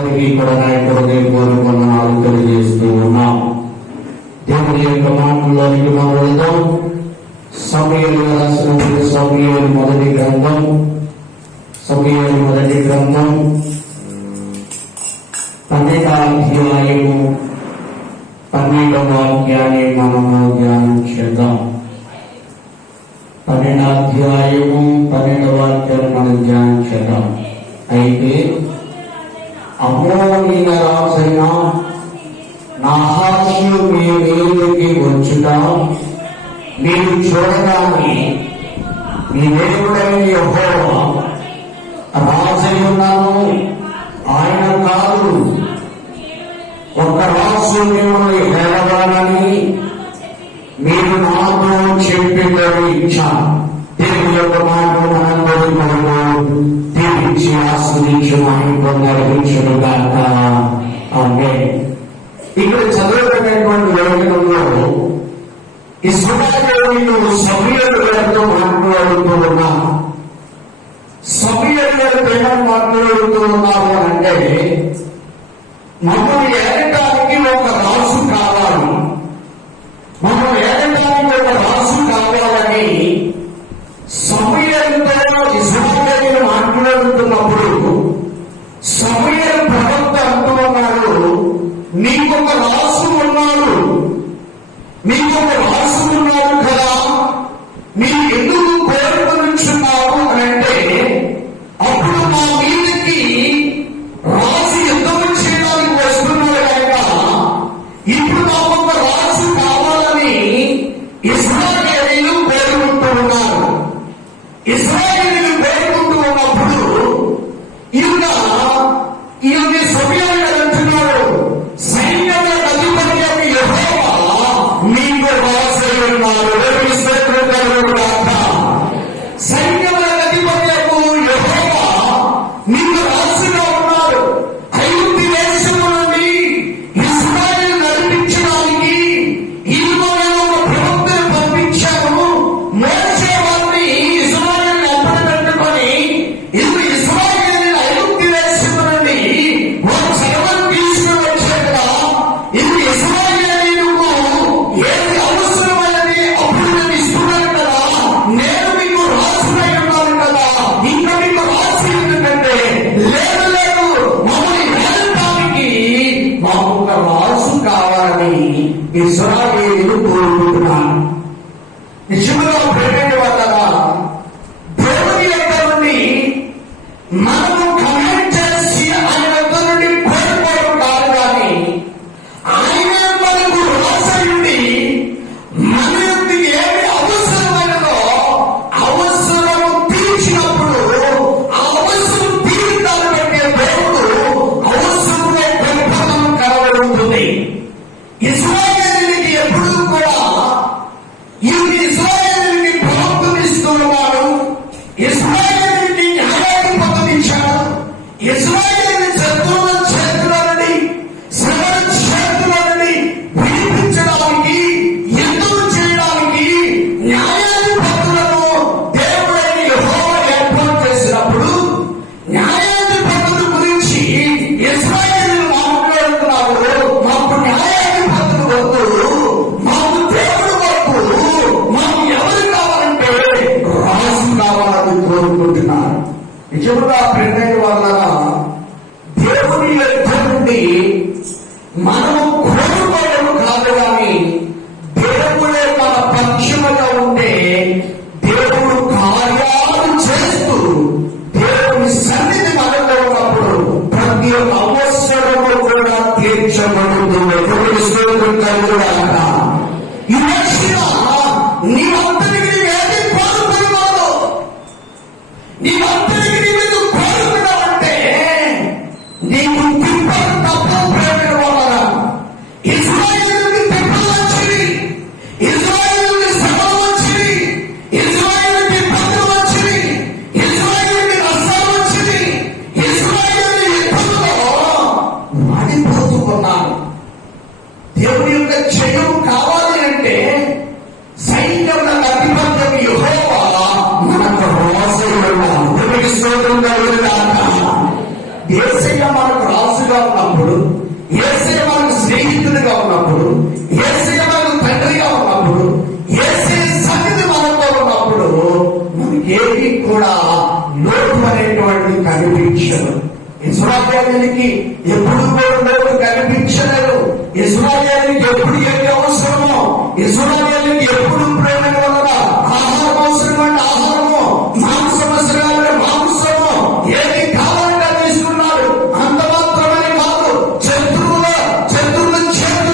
కూడా హృదయపూర్వక తెలియజేస్తూ ఉన్నాం. దేవుని యొక్క మాటల్లోనికి మనం వెళ్దాం. సమూయేలు రాసినటువంటి సమూయేలు మొదటి గ్రంథం 12వ అధ్యాయము 12వ వాక్యాన్ని మనము ధ్యానం చేద్దాం. 12వ అధ్యాయము 12వ వాక్యాన్ని మనం ధ్యానం చేద్దాం. అయితే అమ్మోనీయుల రాజైన నాహాషు మీ మీదికి వచ్చుట మీరు చూడగానే మీ దేవుడైన యెహోవా రాజయ్యున్నాను, ఆయన కాదు, ఒక రాజు మిమ్మల్ని ఏలవాలని మీరు నాతో చెప్పినది ఇచ్చాను. దేవుని యొక్క మాటలు మనందరి కొరకు దీవించి ఆస్వాదించి మనం పొందరించును గాక. ఆమేన్. ఇక్కడ చదవబడినటువంటి లేఖనంలో ఇశ్రాయేలీయులు సమూయేలు గారితో మాట్లాడుతూ ఉన్నారు. సమూయేలు గారితో ఏమని మాట్లాడుతూ ఉన్నారు అంటే, మమ్మల్ని ఏలటానికి ఒక రాజు కావాలి, మమ్మల్ని ఏలటానికి ఒక రాజు కావాలని సమూయేలుతో ఇశ్రాయేలీయులు మాట్లాడుతున్నప్పుడు సమూయేలు ప్రవక్త అంటూ ఉన్నారు, నీకొక రాజు ఉన్నాడు, నీకొక రాజు ఉన్నాడు కదా, మీరు ఎందుకు కోరుకొనిచున్నారు అని అంటే, అప్పుడు మా మీదకి రాజు యుద్ధం చేయడానికి వస్తున్నాడు కనుక ఇప్పుడు మాకొక రాజు కావాలని ఇశ్రాయేలీయులు కోరుకుంటూ ఉన్నారు. ఇశ్రాయేలీయులు కోరుకుంటూ ఉన్నప్పుడు ఈయన సమూయేలు అంటున్నారు, సైన్యముల అధిపతి యెహోవా మీకు రాజై ఉన్నారు. సైన్యముల అధిపతి యెహోవా మీకు రాజుగా ఉన్నారు. ఐగుప్తు దేశము నుండి ఇశ్రాయేలు నడిపించడానికి నేను ఒక ప్రవక్తను పంపించాను. మోషే వారిని ఇశ్రాయేలు అప్పటి పెట్టుకొని ఇశ్రాయేలు ఐగుప్తు దేశము నుండి ఒక చెరవను తీసుకుని వచ్చారు కదా. ఇది ఇశ్రాయేలీయులకు ఏది అవసరమైనది అప్పుడు నేను ఇస్తున్నాను కదా, నేను మీకు రాజునై ఉన్నాను కదా, ఇంకా మీకు రాజు ఎందుకంటే లేదు లేదు, మమ్మల్ని వెళ్ళటానికి మాకు ఒక రాజు కావాలని ఇశ్రాయేలీయులు కోరుకుంటున్నాను. నిజంగా ప్రేమ వల్ల దేవుని యొక్క నుండి మనము కమెంట్ చేసి ఆయన యొక్క నుండి కోరుకోవడం కాదు, కానీ ఆయన మనకు రాసండి మన యొక్క ఏమి అవసరమైనదో అవసరము తీర్చినప్పుడు ఆ అవసరం తీర్చాలని పెట్టే దేవుడు అవసరంలో పెంపకం కలవడుతుంది. ఇశ్రాయేలీయులకి ఎప్పుడూ కూడా ఇశ్రాయేలీయులకి ప్రవక్తనిస్తున్నాడు, ఇశ్రాయేలీయులకి న్యాయాధిపతిని ఇచ్చాడు. ఇశ్రాయేలీయుల శత్రువుల చేతులని శ్రమల చేతులని విడిపించడానికి యుద్ధం చేయడానికి న్యాయాధిపతులను దేవుడైన యెహోవా ఏర్పాటు చేసినప్పుడు న్యాయాధిపతుల గురించి ఇశ్రాయేలీయులు మాట్లాడుతున్నారు, మాకు న్యాయాధిపతులు వద్దు, మాకు దేవుడు వద్దు, మాకు ఎవరు కావాలంటే రాజు కావాలని కోరుకుంటున్నారు. నిజంగా ప్రేమ వల్ల దేవుని యొక్క నుండి మనము కోరుకోవడం కాదు, కానీ దేవుడే మన పక్షముగా ఉంటే దేవుడు కార్యాలు చేస్తూ దేవుని సన్నిధి మనలో ఉన్నప్పుడు ప్రతి అవసరము కూడా తీర్చబడుతుంది. దేవుని స్తోత్రం కలుగుగాక. ఈ రక్షణ నీవంతటికి ఏది కోరుకున్నావు, నీవంతటికి నీ మీద కోరుకున్నావంటే నీకు తిప్పలు తప్ప ప్రేమ వలన ఇశ్రాయేలుకి తిప్పలు వచ్చింది, ఇశ్రాయేలుకి శ్రమలు వచ్చింది, ఇశ్రాయేలుకి ఇబ్బందులు వచ్చింది, ఇశ్రాయేలుకి నష్టాలు వచ్చింది, ఇశ్రాయేలు యుద్ధంలో మాడిపోతూ ఉన్నారు. దేవుని యొక్క చెయ్యి ఉన్నప్పుడు, యేసయ్య మనకు స్నేహితుడిగా ఉన్నప్పుడు, యేసయ్య మనకు తండ్రిగా ఉన్నప్పుడు, యేసయ్య సన్నిధి మనతో ఉన్నప్పుడు మనకేది కూడా లోటు అనేటువంటిది కనిపించదు. ఇశ్రాయేలుకి ఎప్పుడు కూడా లోటు కనిపించలేదు. ఇశ్రాయేలుకి ఎప్పుడు ఏది అవసరమో, ఇశ్రాయేలుకి ఎప్పుడు ప్రేమ వలన ఆహారం అవసరమంటే ఆహారము, మాంసం అవసరమైన మాంసము, ఏది కావాలంటే తీసుకున్నాడు. అంత మాత్రమే కాదు, శత్రువుల చేతి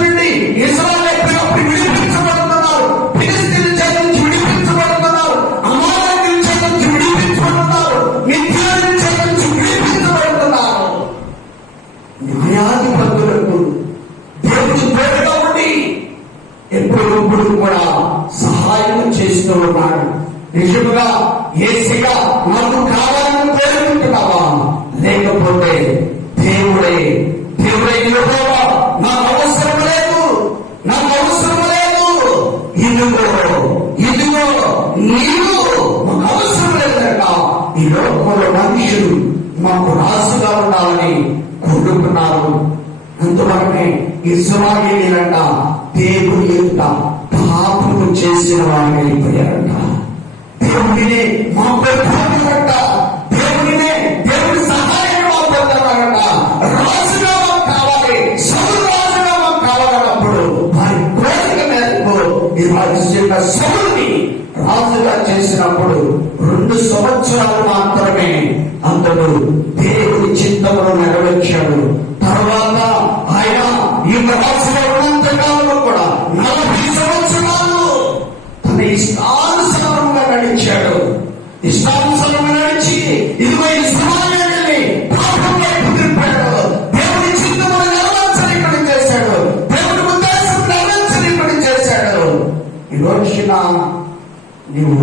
నుండి ఇశ్రాయేలు అప్పుడు విడిపించబడుతున్నారు. ఫిలిష్తీయుల చేతి నుంచి విడిపించబడుతున్నారు. అమాలేకీయుల చేతి నుంచి విడిపించబడుతున్నారు. మిద్యానీయుల చేతి నుంచి విడిపించబడుతున్నారు. న్యాయాధిపతులకు దేవుడు తోడుగా ఉండి ఎప్పుడు కూడా సహాయం చేస్తూ ఉన్నాడు. నిజముగా యేసయ్య నాకు కావాలని కోరుకుంటున్నావా? లేకపోతే దేవుడే యెహోవా నాకు అవసరం లేదు, నాకు అవసరం లేదు, ఇదిగో నీవు మాకు అవసరం లేదట. ఈ లోకంలో మనుషులు మాకు రాసుగా ఉండాలని కోరుకున్నారు. అందువల్లనే ఇశ్రాయేలీయులంట దేవుని యొక్క పాపము చేసిన వారిని అయిపోయారంట. దేవుడినే మా పెద్దారంట, దేవుడి సహాయం మా పెద్దవారంట. రాజుగా మాకు కావాలి, సౌలు రాజుగా మాకు కావాలన్నప్పుడు వారి కోరిక మేరకు ఈ రాజు సౌలుని రాజుగా చేసినప్పుడు 2 సంవత్సరాలు మాత్రమే అతడు దేవుడి చిత్తమును నెరవేర్చాడు. తర్వాత ఆయన ఈ రాజుగా ఉన్నంత కాలంలో కూడా 40 సంవత్సరాలు తన ఇష్టానుసారంగా నడిచాడు. ఇష్టానుసారంగా నడిచి ఇదిగో ఇశ్రాయేలుని పాపం వైపు తిప్పాడు. దేవుడి చిత్తమును నెరవేర్చనీయకుండా చేశాడు. దేవుడి ఉద్దేశం నెరవేర్చనీయకుండా చేశాడు. ఈ రోజున నీవు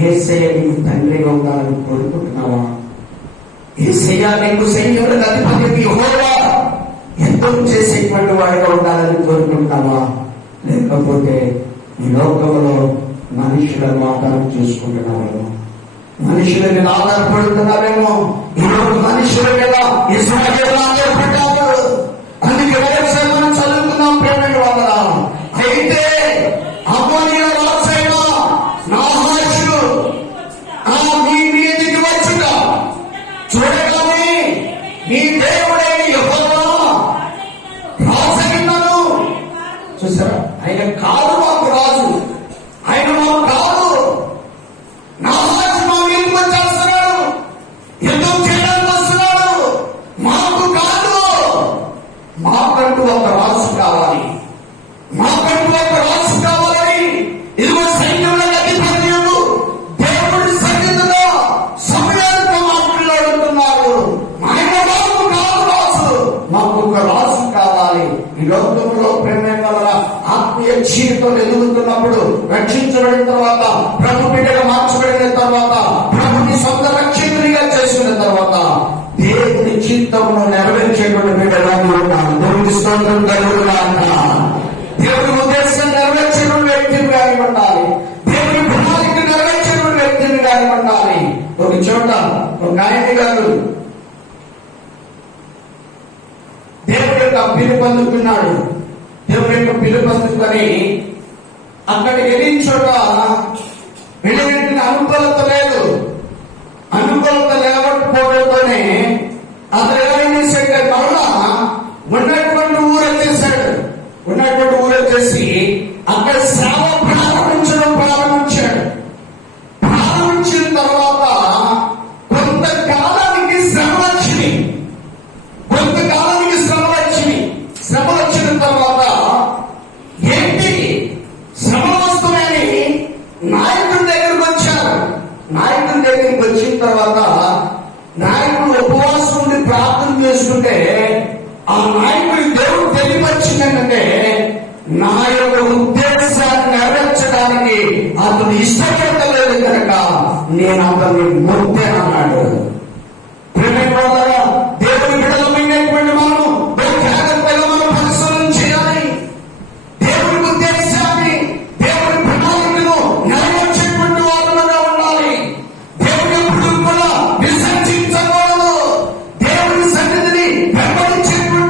యేసయ్య నీకు తండ్రిగా ఉండాలని కోరుకుంటున్నావా? యేసయ్య నీకు సైన్యములకు అధిపతి యెహోవా యుద్ధం చేసేటువంటి వాడిగా ఉండాలని కోరుకుంటున్నావా? లేకపోతే ఈ లోకంలో మనుషులను ఆధారం చేసుకుంటున్నావేమో, మనుషుల మీద ఆధారపడుతున్నావేమో. ఈరోజు మనుషుల మీద ఇశ్రాయేలు ఆధారపడ్డారు. అందుకే మనం చదువుకున్నాం ప్రేమ వల్ల. అయితే అమ్మోనియ రాజైన నాహాషు మీ మీదికి వచ్చిన చూడగానే నీ దేవుడైన యెహోవా రాజైనను. చూసారా, ఆయన కాదు మాకు రాజు, ఆయన మాకు కాదు. నాహాషు మా మీదకి వచ్చేస్తున్నాడు, యుద్ధం చేయడానికి వస్తున్నాడు. మాకు కాదు, మాకంటూ ఒక రాజు కావాలి, మాకంటూ ఒక రాజు కావాలని ఇదిగో సైన్యులకు అధిపత్యులు దేవుడి సన్నిధిలో సమయాలతో మాట్లాడుతున్నారు. ఆయన మాకు కాదు రాజు, మాకు ఒక రాజు కావాలి. ఈ లోకంలో ప్రేమ వల్ల ఆత్మీయ జీవితం ఎదుగుతున్నప్పుడు, రక్షించబడిన తర్వాత, ప్రభు బిడ్డగా మార్చబడిన తర్వాత, ప్రభుని సొంత రక్షకునిగా చేసుకున్న తర్వాత దేవుని చిత్తమును నెరవేర్చేటువంటి బిడ్డగా ఉంటాను. దేవుని స్తోత్రం కలుగుగాక. దేవుని ఉద్దేశం నెరవేర్చేటువంటి వ్యక్తిని కానీ ఉండాలి, దేవుని ప్రణాళిక నెరవేర్చేటువంటి వ్యక్తిని కానీ ఉండాలి. ఒక చోట ఒక ఆయన గారు దేవుడి యొక్క పిలుపు అందుకున్నాడు. దేవుడి యొక్క పిలుపు అందుకొని అక్కడికి వెళ్ళిన చోట వెళ్ళిన అనుకూలత లేదు. అనుకూలత లేకపోవడంతోనే అతను ఏమైనా చేశాడు, మరలా ఉన్నటువంటి ఊరొచ్చేసి అక్కడ సేవ ప్రారంభించాడు. ప్రారంభించిన తర్వాత కొంతకాలానికి శ్రమ వచ్చింది. శ్రమ వచ్చిన తర్వాత ఏంటి శ్రమ వస్తుందని నాయకుడి దగ్గరికి వచ్చారు. నాయకుడి దగ్గరికి వచ్చిన తర్వాత నాయకుడు ఉపవాసం ఉండి ప్రార్థన చేసుకుంటే ఆ నాయకుడి దేవుడు తెలియవచ్చిందంటే నా యొక్క ఉద్దేశాన్ని నెరవేర్చడానికి అతను ఇష్టపడలేదు కనుక నేను అతన్ని ముద్దేనన్నాడు. దేవుడి బిడ్డలమైనటువంటి మనం జాగ్రత్తగా మనం పరిశీలన చేయాలి. దేవుడి ఉద్దేశాన్ని, దేవుడి ప్రణాళికను నెరవేర్చేటువంటి వాళ్ళగా ఉండాలి. దేవుడి ఎప్పుడు కూడా విసర్జించకూడదు. దేవుడి సన్నిధిని వెంబడించేటువంటి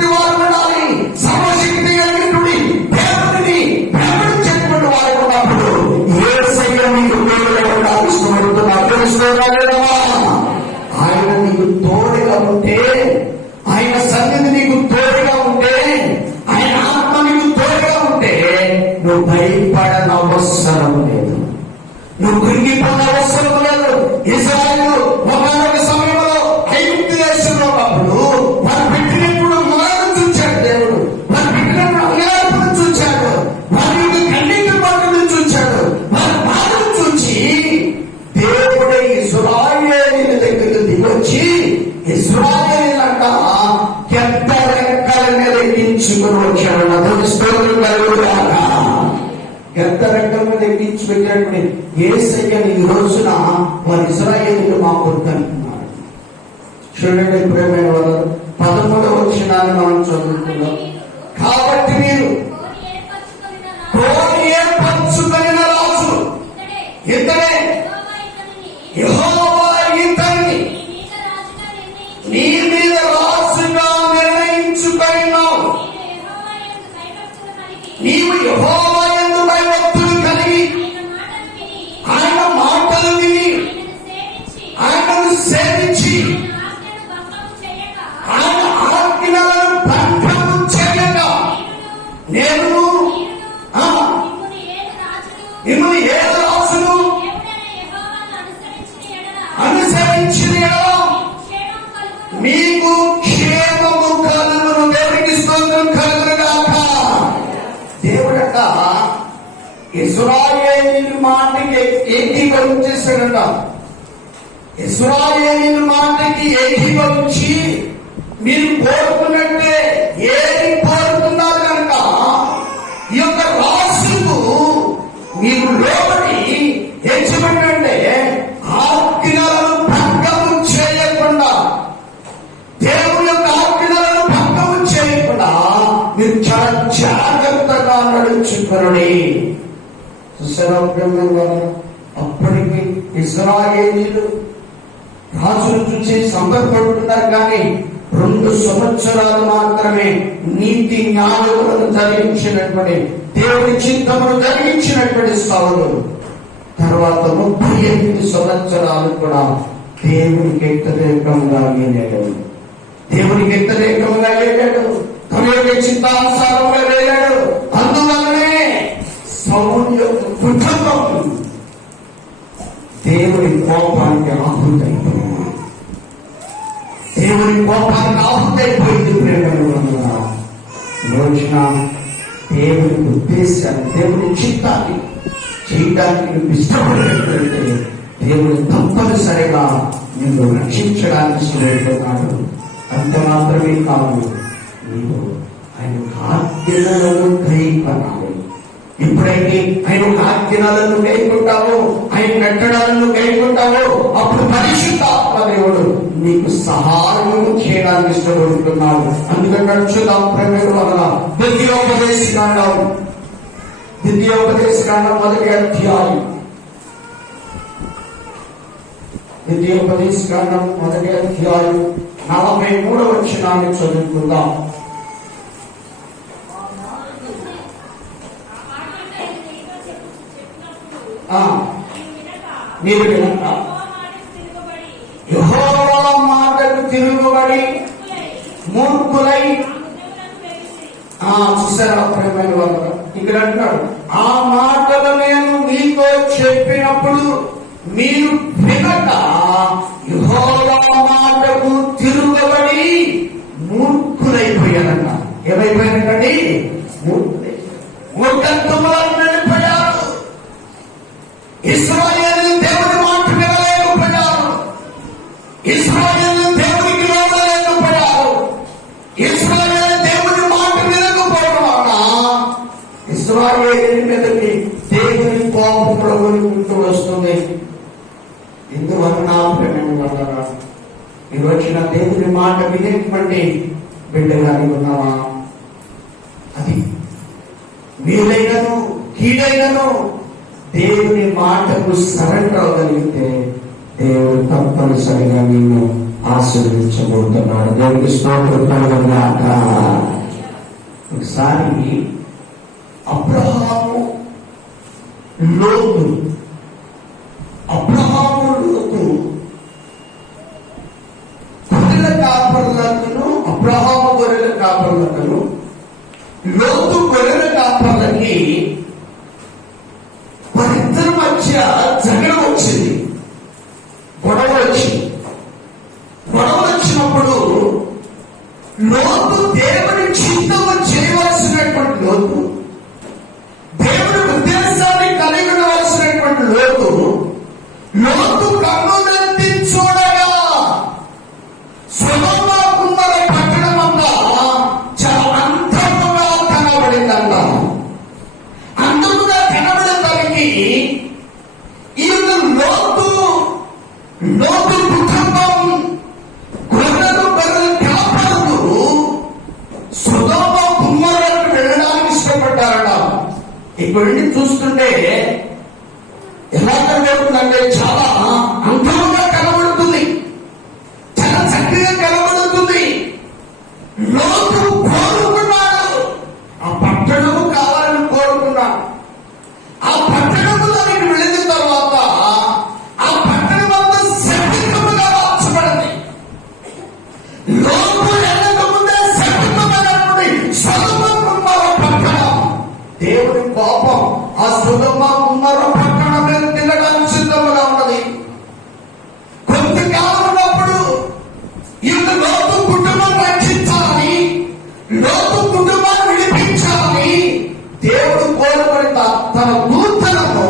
సన్నిధి నీకు తోడుగా ఉంటే, ఆయన ఆత్మ నీకు తోడుగా ఉంటే నువ్వు భయపడనవసరం లేదు, నువ్వు కృంగిపోయిన అవసరం లేదు. ఇశ్రాయేలు ఒకనొక సమయంలో ఐగుప్తు దేశంలో ఉన్నప్పుడు వారు పెట్టినప్పుడు మరణం చూచాడు దేవుడు, వారు పెట్టినప్పుడు అన్యాయపురం చూచాడు, వారి యొక్క కన్నీటి మాటలు చూచాడు, వారి బాధను చూచి దేవుడే ఇశ్రాయేలీయుల దగ్గరకు దిగొచ్చి ఇశ్రాయేలీయులంట పెద్ద రెక్కల మీద ఎక్కించుకుని వచ్చాడు. అతని స్తోత్రం కలుగుగాక. పెద్ద రెక్కల మీద ఎక్కించి పెట్టినప్పుడు యేసయ్యని ఈ రోజున వారి ఇశ్రాయేలీయులు మాకు వద్దంటున్నారు. చూడండి ప్రేమైన వారు, 13వ వచనాన్ని మనం చదువుతున్నాం. కాబట్టి మీరు కోరి ఏర్పరచుకొనిన రాజు ఇతడే, యెహోవా ఇతన్ని నీ మీద రాజుగా నిర్ణయించుకొనినావు. నీవు యెహోవా యందు భయభక్తులు కలిగి ఆయన మాటలు విని ఆయనను సేవించి ఆయన ఆజ్ఞలను భంగము చేయగా నేను మిమ్మల్ని ఏ రాజును అనుసరించిన ఎడల మీకు క్షేమము కలుగును. దేవునికి స్తోత్రం కలుగుగాక. దేవుడట ఇశ్రాయేలీయుల మాటకి ఏకీభవించేశాడట. ఇశ్రాయేలీయుల మాటకి ఏకీభవించి మీరు కోరుకున్నట్టే ఏది కోరుతున్నారు కనుక ఈ యొక్క రాజుకు మీరు లోబడి హెచ్చమంటే ఆజ్ఞలను భంగము చేయకుండా, దేవుని యొక్క ఆజ్ఞలను భంగము చేయకుండా మీరు చాలా జాగ్రత్తగా నడుచుకుని. అప్పటికి ఇశ్రాయేలీయులు రాజును చూసి సంబరపడుతున్నారు, కానీ 2 సంవత్సరాలు మాత్రమే నీతి న్యాయములను జరిగించినటువంటి, దేవుని చిత్తమును జరిగించినటువంటి సౌలు తర్వాత 38 సంవత్సరాలు కూడా దేవునికి వ్యతిరేకంగా వెళ్ళాడు. దేవునికి వ్యతిరేకంగా వెళ్ళాడు, తన యొక్క చిత్తానుసారంగా వెళ్ళాడు. అందువల్లనే సౌలు యొక్క కుటుంబం దేవుని కోపానికి ఆహుతైపోయింది. దేవుని కోపానికి ఆహుతైపోయింది. ప్రేమ రోజున దేవుని ఉద్దేశాన్ని, దేవుని చిత్తాన్ని చేయడానికి నువ్వు ఇష్టపడినట్లయితే దేవుడు తప్పనిసరిగా నిన్ను రక్షించడానికి ఇష్టపడుతున్నాడు. అంత మాత్రమే కాదు, నీవు ఆయన ఆజ్ఞలను గ్రహించాలి. ఎప్పుడైతే ఆయన ఆజ్ఞలను గైకుంటావో, ఆయన కట్టడాలను గైకుంటావో, అప్పుడు పరిశుద్ధాత్మ దేవుడు నీకు సహాయం చేయడానికి ఇష్టపడుతున్నాడు. అందుకని చూద్దాం ప్రేమ వలన ద్వితీయోపదేశకాండం 1వ అధ్యాయం, ద్వితీయోపదేశకాండం 1వ అధ్యాయం 43వ వచనాన్ని చదువుకుందాం. మీరు వినక యెహోవా మాటకు తిరుగుబడి మూర్ఖులై. చూసారా ప్రేమైన వాళ్ళు, ఇక్కడ అంటున్నాడు, ఆ మాటలు నేను మీతో చెప్పినప్పుడు మీరు వినక యెహోవా మాటకు తిరుగుబడి మూర్ఖులైపోయారన్న. ఏమైపోయారండి? మూర్ఖత్వములను వెళ్ళిపోయారు. ఇశ్రాయేలు దేవుని మాట వినలేకపోయారు. ఇశ్రాయేలు దేవునికి లోబడలేకపోయారు. ఇశ్రాయేలు దేవుని మాట వినకపోవడం వలన ఇశ్రాయేలు మీదకి దేవుని కోపం ప్రభుత్వం వస్తుంది. ఇందువలన ప్రేమ ఈ రోజున దేవుని మాట వినేటువంటి బిడ్డగాని ఉన్నావా? అది మేలైనను కీడైనను దేవుని మాటకు సరెండర్ అవ్వగలిగితే దేవుడు తప్పనిసరిగా నిన్ను ఆశీర్వదించబోతున్నాడు. దేవుడికి స్తోత్రం కలుగుగాక. ఒకసారి అబ్రహాము లోతు గొర్రెల కాపరులను అబ్రహాము గొర్రెల కాపర్లకు లోతు గొర్రెల కాపర్లకి వారిద్దరి మధ్య జగడ వచ్చింది, గొడవ వచ్చినప్పుడు లోతు దేవుని చిత్తము చేయవలసినటువంటి లోతు, దేవుని ఉద్దేశాన్ని కలిగి ఉండవలసినటువంటి లోతు కన్నులెత్తి చూడగా సొదొమ గుమొర్రా పట్టణమంతా చాలా అంతముగా కనబడిందంట. అంతముగా కనబడేసరికి ఈ లోతు కుటుంబం గొర్రెలు కాపరులు సొదొమ గుమొర్రాకు వెళ్ళడానికి ఇష్టపడ్డారట. ఇక్కడి చూస్తుంటే ఎలా కనబడుతుందంటే చాలా అందంగా కనబడుతుంది, చాలా చక్కగా కనబడుతుంది. లోతు కోరుకున్నాడు, ఆ పట్టణము కావాలని కోరుకున్నాడు. ఆ పట్టణంలోనికి వెళ్ళిన తర్వాత ఆ పట్టణం అంతా శపితముగా మార్చబడింది. లోతు వెళ్ళక ముందే శపితమైనటువంటి సొదొమ గుమొర్రా పట్టణం, దేవుని కోపం ఆ సొదొమ గుమొర్రా పట్టణం మీద తినడానికి సిద్ధముగా ఉన్నది. కొంతకాలం ఉన్నప్పుడు ఈ లోతు కుటుంబం రక్షించాలని, లోతు కుటుంబాన్ని విడిపించాలని దేవుడు కోరుకొని తన దూతలను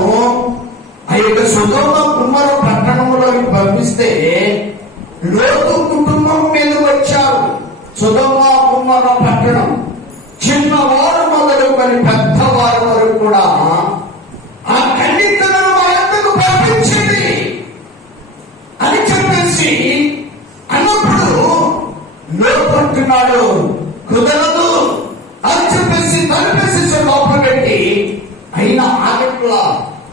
ఆ యొక్క సొదొమ గుమొర్రా పట్టణంలోకి పంపిస్తే లోతు కుటుంబం మీద వచ్చారు. సొదొమ గుమొర్రా పట్టణం చిన్నవారు మొదలుకొని పెద్దవారి వరకు కూడా ఆ ఖండితులను ఆయనకు పంపించింది అని చెప్పేసి అన్నప్పుడు లోపడుతున్నాడు, కుదరదు అని చెప్పేసి తలుపేసి లోపల పెట్టి అయినా ఆగట్ల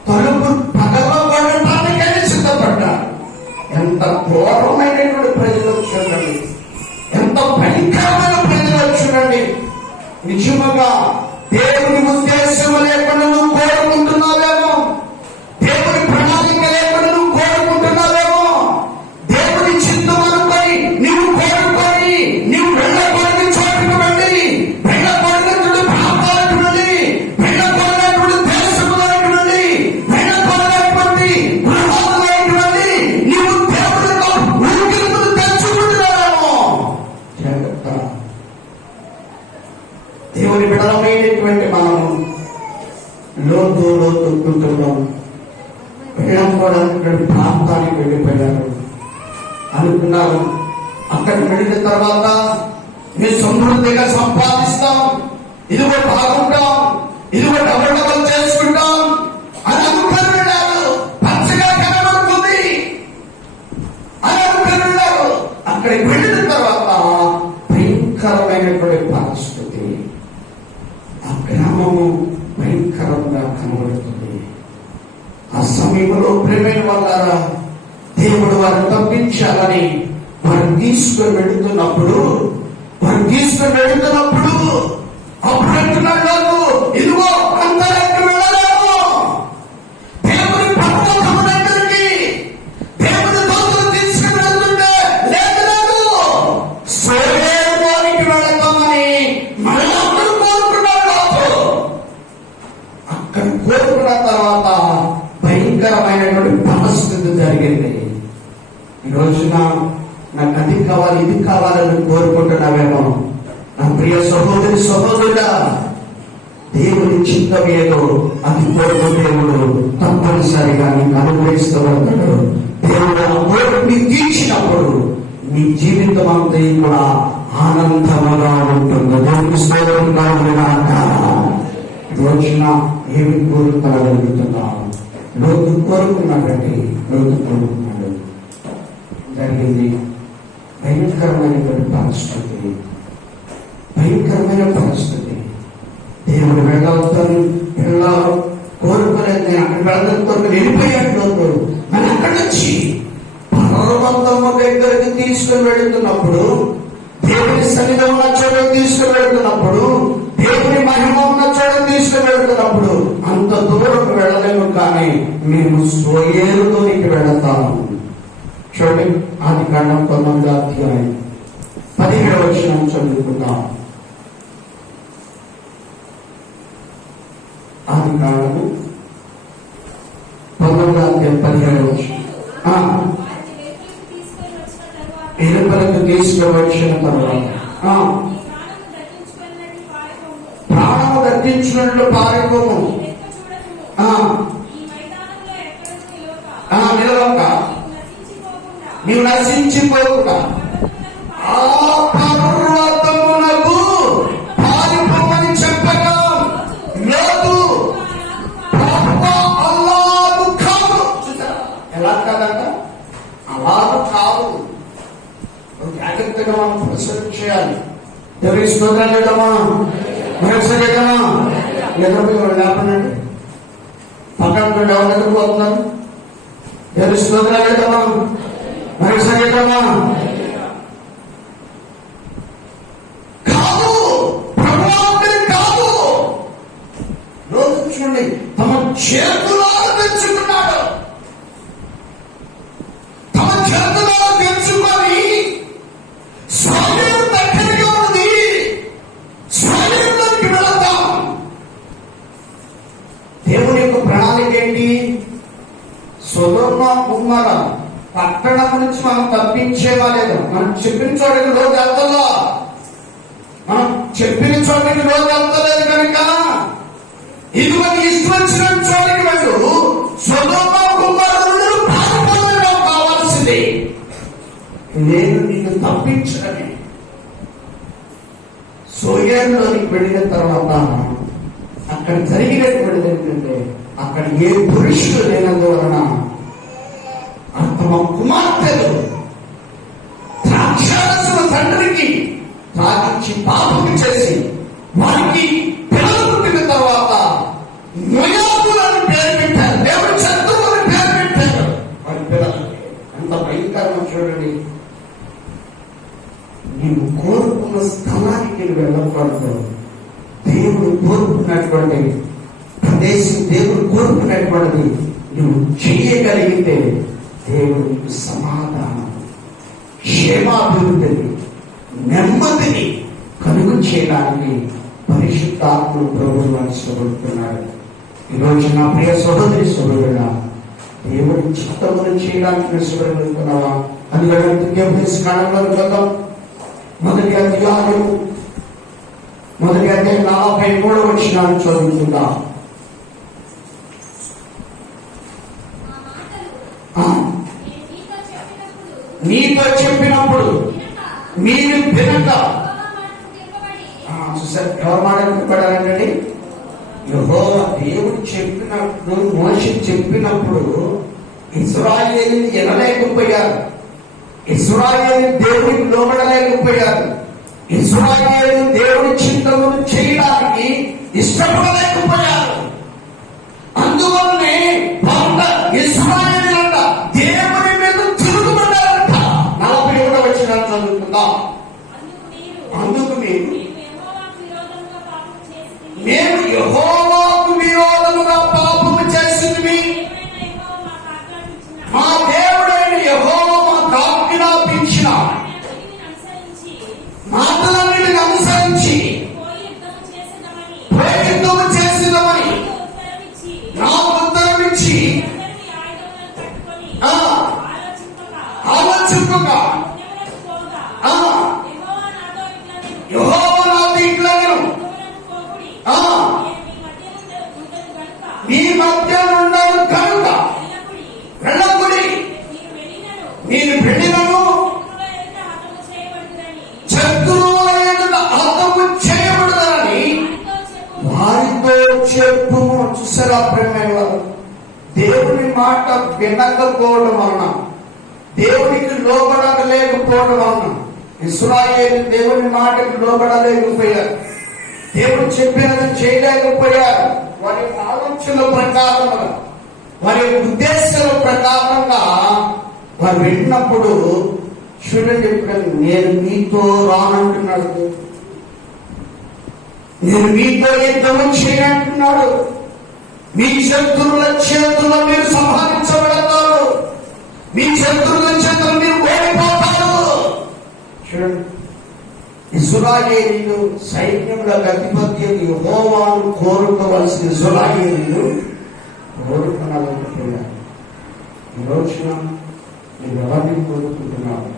తలుపు పగలబడటానికని సిద్ధపడ్డాడు. ఎంత ఘోరమైనటువంటి ప్రజలు చూడండి, ఎంత భయంకరమైన ప్రజలు చూడండి. నిజముగా దేవుని ఉద్దేశం లేకుండా నువ్వు కోరుకుంటున్నావేమో, దేవుని ప్రణాళిక లేకుండా నువ్వు కోరుకుంటున్నావేమో, దేవుని చిత్తం అనుకొని నువ్వు కోరుకొని నువ్వు వెళ్ళకూడని చోటుకు వెళ్ళి, వెళ్ళకూడనటువంటి ప్రాంతాలకు వెళ్ళి, వెళ్ళకూడనటువంటి దేశములకు వెళ్ళి, వెళ్ళకూడనటువంటి గృహాలకు వెళ్ళి నువ్వు దేవుడితో ఊరికింపులు తెచ్చుకుంటున్నావేమో. దేవుని బిడలమైనటువంటి మనము లోతు కుటుంబం వెళ్ళకూడనటువంటి ప్రాంతానికి వెళ్ళిపోయారు అనుకున్నారు. అక్కడికి వెళ్ళిన తర్వాత మేము సమృద్ధిగా సంపాదిస్తాం, ఇదిగో బాగుంటాం, ఇదిగో డబల్ చేసుకుంటాం అని అనుకుని వెళ్ళారు. పచ్చగా కనబడుతుంది అని అనుకుని వెళ్ళారు. అక్కడికి వెళ్ళిన తర్వాత భయంకరమైనటువంటి పరిస్థితి, ఆ గ్రామము భయంకరంగా కనబడుతుంది. ఆ సమయంలో ప్రేమైన వాళ్ళారా, దేవుడు వారిని తప్పించాలని వారిని తీసుకుని వెళుతున్నప్పుడు అప్పుడు అంటున్నాడు, ఇదిగో అంతలోకి వెళ్ళలేము, దేవుని పర్వతము దగ్గరికి దేవుని దూతలు తీసుకుని వెళ్తుంటే లేదు సోరేరులోనికి వెళతామని మళ్ళీ కోరుకున్నాడు. అక్కడ కోరుకున్న తర్వాత భయంకరమైనటువంటి పరిస్థితి జరిగింది. ఈ రోజున నాకు అది కావాలి ఇది కావాలని కోరుకుంటున్నావేమో నా ప్రియ సహోదరుడా, దేవుని చిత్తం ఏదో అది కోరుకు దేవుడు తప్పనిసరిగా నీకు అనుగ్రహిస్తూ ఉంటాడు. దేవుడు ఆ కోరికని తీర్చినప్పుడు నీ జీవితం అంతా కూడా ఆనందముగా ఉంటుంది. దేవుని స్తోత్రం కలుగుగాక. రోజున ఏమి కోరుకోగలుగుతున్నావు? లోతు కోరుకున్నాడండి, లోతు కోరుకున్నాడు. జరిగింది భయంకరమైనటువంటి పరిస్థితి. దేవుడు వెళ్ళవుతాను కోరుకోలేదు, నేను అక్కడ వెళ్ళడం కోరుకు వెళ్ళిపోయాడు. మన అక్కడి నుంచి పర్వతము దగ్గరికి తీసుకుని వెళుతున్నప్పుడు, దేవుని సన్నిధి ఉన్న చోటకు తీసుకుని వెళుతున్నప్పుడు, దేవుని మహిమ ఉన్న చోటకు తీసుకుని వెళుతున్నప్పుడు అంత దూరం వెళ్ళలేము, కానీ మేము సోయేరులోనికి వెళతాము. చూడండి, ఆదికాండం 9వ అధ్యాయం 17వ వచనం చదువుకుందాం. ఆదికాండము 17వ వచనం. ఎలుకలకు తీసుకువచ్చిన తర్వాత ప్రాణము దక్కించినట్లు పారిపోము, నిలవక నీవు నశించిపోకుండా ఆ పర్వతమునకు పారిపోమని చెప్పగా లేదు. అలాగు కాదు. ఎలా కాదంట? అలాగు కాదు. జాగ్రత్తగా మనం పరిశీలన చేయాలి. ఎవరి స్తోత్రాలు చేద్దామా? మరొకసారి చేద్దామా? ఎదురు లేపనండి. పక్కన ఎవరి దగ్గర పోతున్నారు? ఎవరి స్తోత్రాలు చేద్దామా? మరొకసారి చేద్దామా? కాదు, ప్రభుత్వం కాదు. రోజు చూడండి, తమ చేతుల్లో తెచ్చుకున్నాడు. తమ చేతుల్లో తెచ్చుకొని స్వయం దగ్గరగా ఉంది. స్వయంలోకి వెళతాం. దేవుని యొక్క ప్రణాళిక ఏంటి? సొదొమ గుమొర్రా పట్టణం నుంచి మనం తప్పించేవాలేదు. మనం చెప్పిన చోటకి రోజు వెళ్తాలో, మనం చెప్పిన చోటకి రోజు వెళ్తలేదు కనుక ఇదిగో ఇష్టం వచ్చిన చోటకి వెళ్ళు. సొదొమ గుమొర్రా పారిపోవడం కావాల్సింది. నేను నిన్ను తప్పించడమే. సోయేరులోనికి వెళ్ళిన తర్వాత అక్కడ జరిగినటువంటిది ఏంటంటే, అక్కడ ఏ పురుషుడు లేనందువలన తమ కుమార్తెలు ద్రాక్షారసము తండ్రికి తాగించి పాపం చేసి వారికి పిల్లలు పుట్టిన తర్వాత మొయాబులను పేరు పెట్టారు. దేవుడు శత్రువులను పేరు పెట్టారు వారి పిల్లలకి. ఎంత భయంకరమో చూడండి. నీవు కోరుకున్న స్థలానికి నేను వెళ్ళకూడదు. దేవుడు కోరుకున్నటువంటి ప్రదేశం, దేవుడు కోరుకున్నటువంటిది నువ్వు చేయగలిగితే దేవుడు నీకు సమాధానం, క్షేమాభివృద్ధిని, నెమ్మదిని కలుగు చేయడానికి పరిశుద్ధాత్ముడు ప్రభువు ఇష్టపడుతున్నాడు. ఈరోజు నా ప్రియ సహోదరి సహోదరుడా, దేవుడి చిత్తమును చేయడానికి ఇష్టపడుతున్నావా? అందుకని కాలంలో వెళ్దాం. మొదటి అధ్యాయం 43వ వచనాన్ని చదువుకుందాం. నీతో చెప్పినప్పుడు మీరు వినక. చూసారు ఎవరు మాట వినపడాలంటే? యెహోవా దేవుడు చెప్పినప్పుడు, మోషే చెప్పినప్పుడు ఇశ్రాయేలు వినలేకపోయారు. ఇశ్రాయేలు దేవుడికి లోబడలేకపోయారు. ఇశ్రాయేలు దేవుడి చింతనను చేయడానికి ఇష్టపడలేకపోయారు. అందువల్లనే ఇశ్రాయేలు దేవుడి మీద తిరుగుబడ్డారంట. 41వ వచనం చదువుకుందాం. అందుకు మేము యెహోవాకు విరోధముగా పాపము చేసినవి. మా దేవుడైన యెహోవా మాకు ఆజ్ఞాపించిన మాటలన్నిటిని అనుసరించి యుద్ధము చేసినమని నాకు ఉత్తరమిచ్చి ఆలోచింపగా యెహోవా నాతో ఇట్లా మీ మధ్య ఉండదు కనుక వెళ్ళకుడి. మీరు వెళ్ళినను శత్రువుల ఎదుట హతము చేయబడదని వారితో చెప్పు. చూసారా ప్రేమైన వారు, దేవుని మాట వినకపోవడం వలన, దేవునికి లోబడలేకపోవడం వలన ఇశ్రాయేలు దేవుని మాటకు లోబడలేకపోయారు. దేవుడు చెప్పినది చేయలేకపోయారు. వారి ఆలోచనల ప్రకారంగా, వారి ఉద్దేశాల ప్రకారంగా వారు విన్నప్పుడు చూడండి, చెప్పాడు నేను మీతో రానంటున్నాడు. నేను మీతో యుద్ధం చేయనంటున్నాడు. మీ శత్రువుల చేతుల్లో మీరు సంహరించబడతారు. మీ శత్రువుల చేతులు మీరు ఓడిపోతారు. చూడండి, ఇశ్రాయేలీయులు సైన్యములకు అధిపత్యం యెహోవాను కోరుకోవలసిన ఇశ్రాయేలీయులు కోరుకునలేకపోయారు. ఈ రోజున నువ్వు ఎవరిని కోరుకుంటున్నావు?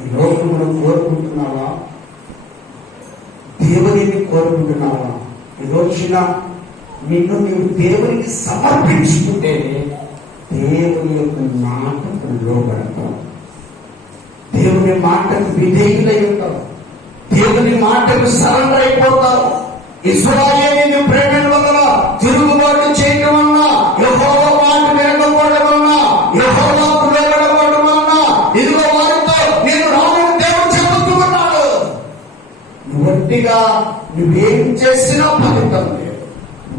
ఈ లోకమును కోరుకుంటున్నావా? దేవుడిని కోరుకుంటున్నావా? ఈ రోజున నిన్ను నీవు దేవునికి సమర్పించుకుంటే దేవుని యొక్క మాటకు లోబడతావు, దేవుని మాటకు విధేయులై ఉంటావు, దేవుని మాటకు సరెండర్ అయిపోతావు. ఇశ్రాయేలీయులు ప్రేమ వలన తిరుగుబాటు చేయడం వలన, యెహోవా మాట వినకపోవడం వలన, యెహోవాకు లోబడకపోవడం వలన ఇదిగో వారితో నేను రానని దేవుడు చెబుతూ ఉన్నాడు. ఒట్టిగా నువ్వేం చేసినా ఫలితం లేదు.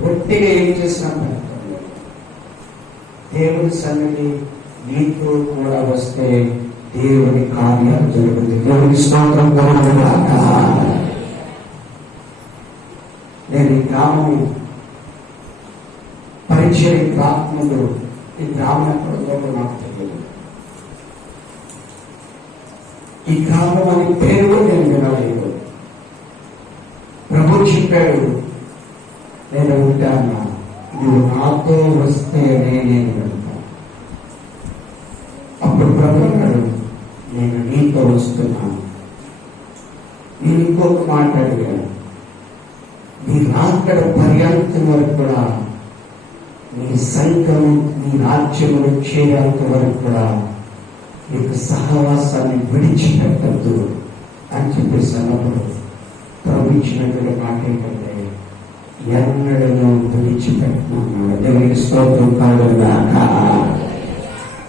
ఒట్టిగా ఏం చేసినా ఫలితం లేదు. దేవుని సన్నిధి నీతో కూడా వస్తే దేవుని కార్యాలు జరుగుతుంది. దేవుని స్తోత్రం కలుగుగాక. నేను ఈ గ్రామం పరిచయం రాకముందు ఈ గ్రామం ఎక్కడో నాకు తెలియదు. ఈ గ్రామం అని పేరు నేను వినలేదు. ప్రభు చెప్పాడు, నేను ఉంటాను, నువ్వు నాతో వస్తేనే నేను వెళ్తాను. అప్పుడు ప్రభు అన్నాడు, నేను నీతో వస్తున్నాను. నేను ఇంకొక మాట అడిగాను, నీ రాకడ పర్యంతం వరకు కూడా, నీ సంఘం నీ రాజ్యములు చేరేంత వరకు కూడా నీకు సహవాసాన్ని విడిచిపెట్టద్దు అని చెప్పేసి అన్నప్పుడు ప్రభు ఇచ్చినటువంటి మాట ఏంటంటే, ఎన్నడూ విడిచిపెట్టుకున్నాడు. దేవునికి స్తోత్రం కలుగుగాక.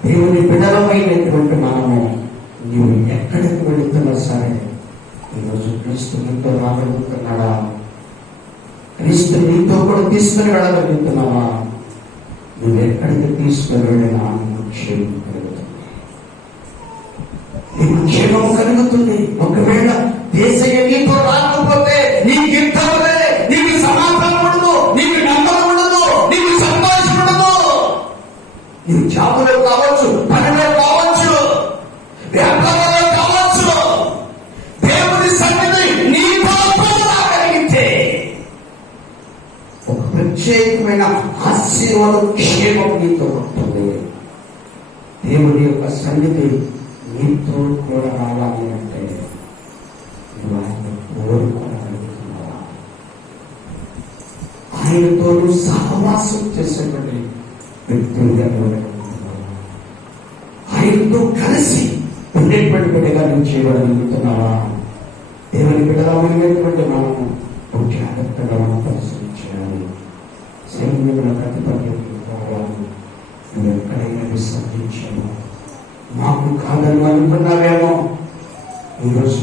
దేవుని బిడ్డలమైనటువంటి మనము నీవు ఎక్కడికి వెళుతున్నా సరే, ఈరోజు క్రీస్తు నీతో రాగలుగుతున్నాడా? క్రీస్తు నీతో కూడా తీసుకుని వెళ్ళగలుగుతున్నావా? నువ్వు ఎక్కడికి తీసుకుని వెళ్ళినా క్షేమం కలుగుతుంది, నీకు క్షేమం కలుగుతుంది. ఒకవేళ దేశయ్య నీతో రాకపోతే నీకు యుద్ధం లేదు, నీకు సమాధానం ఉండదు, నీకు నమ్మకం ఉండదు, నీకు సంతోషం ఉండదు. నీవు జాబులో కావచ్చు, పనిలో కావచ్చు, వ్యాపారంలో కావచ్చు, దేవుని సన్నిధి నీతో రాగలిగితే ఒక ప్రత్యేకమైన ఆశీర్వాదం క్షేమం నీతో ఉంటుంది. దేవుని యొక్క సన్నిధి నీతో కూడా రావాలి అంటే నువ్వు ఆయన కోరుకోగలుగుతున్నావా? ఆయనతో నువ్వు సహవాసం చేసేటువంటి వ్యక్తులుగా ఆయనతో కలిసి ఉండేటువంటి బిడ్డగా నువ్వు చేయగలుగుతున్నావా? దేవుని బిడ్డలమైనటువంటి మనము జాగ్రత్తగా మనం పరిశీలించాలి. సైన్యముల ప్రతిపత్తికి పోవాలి. నువ్వు ఎక్కడైనా విసర్జించాము, మాకు కాదని అనుకున్నావేమో, ఈరోజు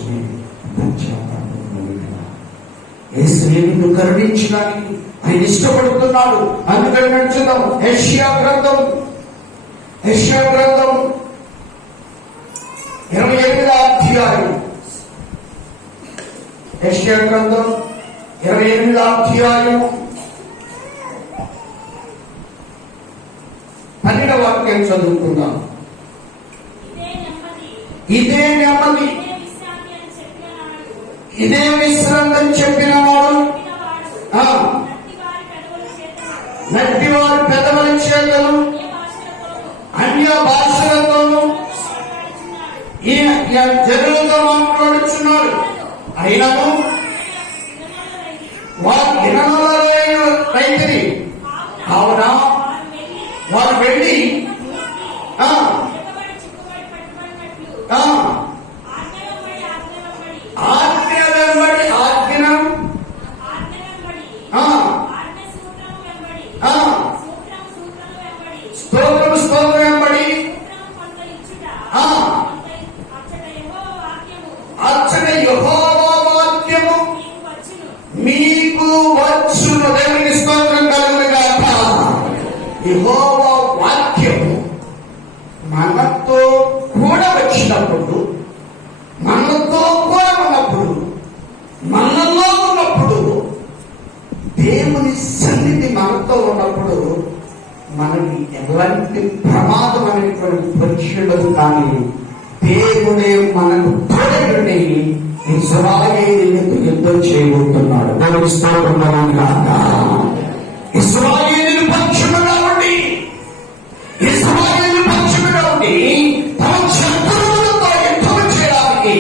యేసును కరుణించడానికి ఆయన ఇష్టపడుతున్నాడు. అందుకని నడుచుదాం. యెషయా గ్రంథం 28వ అధ్యాయం. యెషయా గ్రంథం 28వ అధ్యాయం 12వ వాక్యం చదువుకుందాం. ఇదే నెమ్మది, ఇదే విశ్రాంతి చెప్పిన వాడు నట్టివారి పెదవుల చేతను అన్య భాషలతోనూ ఈయన జనులతో మాట్లాడుచున్నాడు. అయినను వారు విననొల్లని రైతుని, కావున వారు వెళ్ళి ఆజ్ఞ వెంబడి ఆజ్ఞ, స్తోత్రం స్తోత్రం వెంబడి అర్చన యెహోవా వాక్యము మీకు వచ్చును. దేవునికి స్తోత్రం కలుగుగాక. యెహోవా వాక్యము మనతో కూడా వచ్చినప్పుడు, మనతో కూడా ఉన్నప్పుడు, మనలో ఉన్నప్పుడు, దేవుని సన్నిధి మనతో ఉన్నప్పుడు మనకి ఎలాంటి ప్రమాదం అనేటువంటి పరీక్షలు కానీ దేవుడే మనకు తోడని ఇశ్రాయేలీయులతో యుద్ధం చేయబోతున్నాడు. దేవుని స్తోత్రం కలుగును గాక. ఇశ్రాయేలీయుల పక్షముగా ఉండి తమ శత్రువులతో యుద్ధం చేయడానికి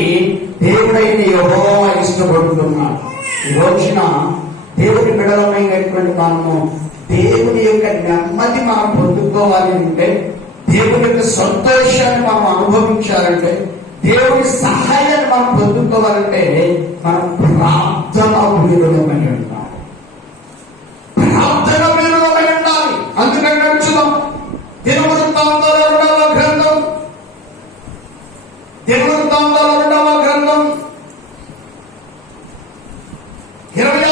దేవుడైన యెహోవా ఇష్టపడుతున్నాడు. ఈ రోజున దేవుని బిడలమైనటువంటి మనము దేవుని యొక్క నెమ్మది మనం పొందుకోవాలి అంటే, దేవుని యొక్క సంతోషాన్ని మనం అనుభవించాలంటే, దేవుని సహాయాన్ని మనం పొందుకోవాలంటే మనం ప్రార్థన వీరులమై ఉండాలి. ప్రార్థన వీరులమై ఉండాలి. అందుకని నడుచుదాం. దినవృత్తాంతాల 2వ గ్రంథం 20వ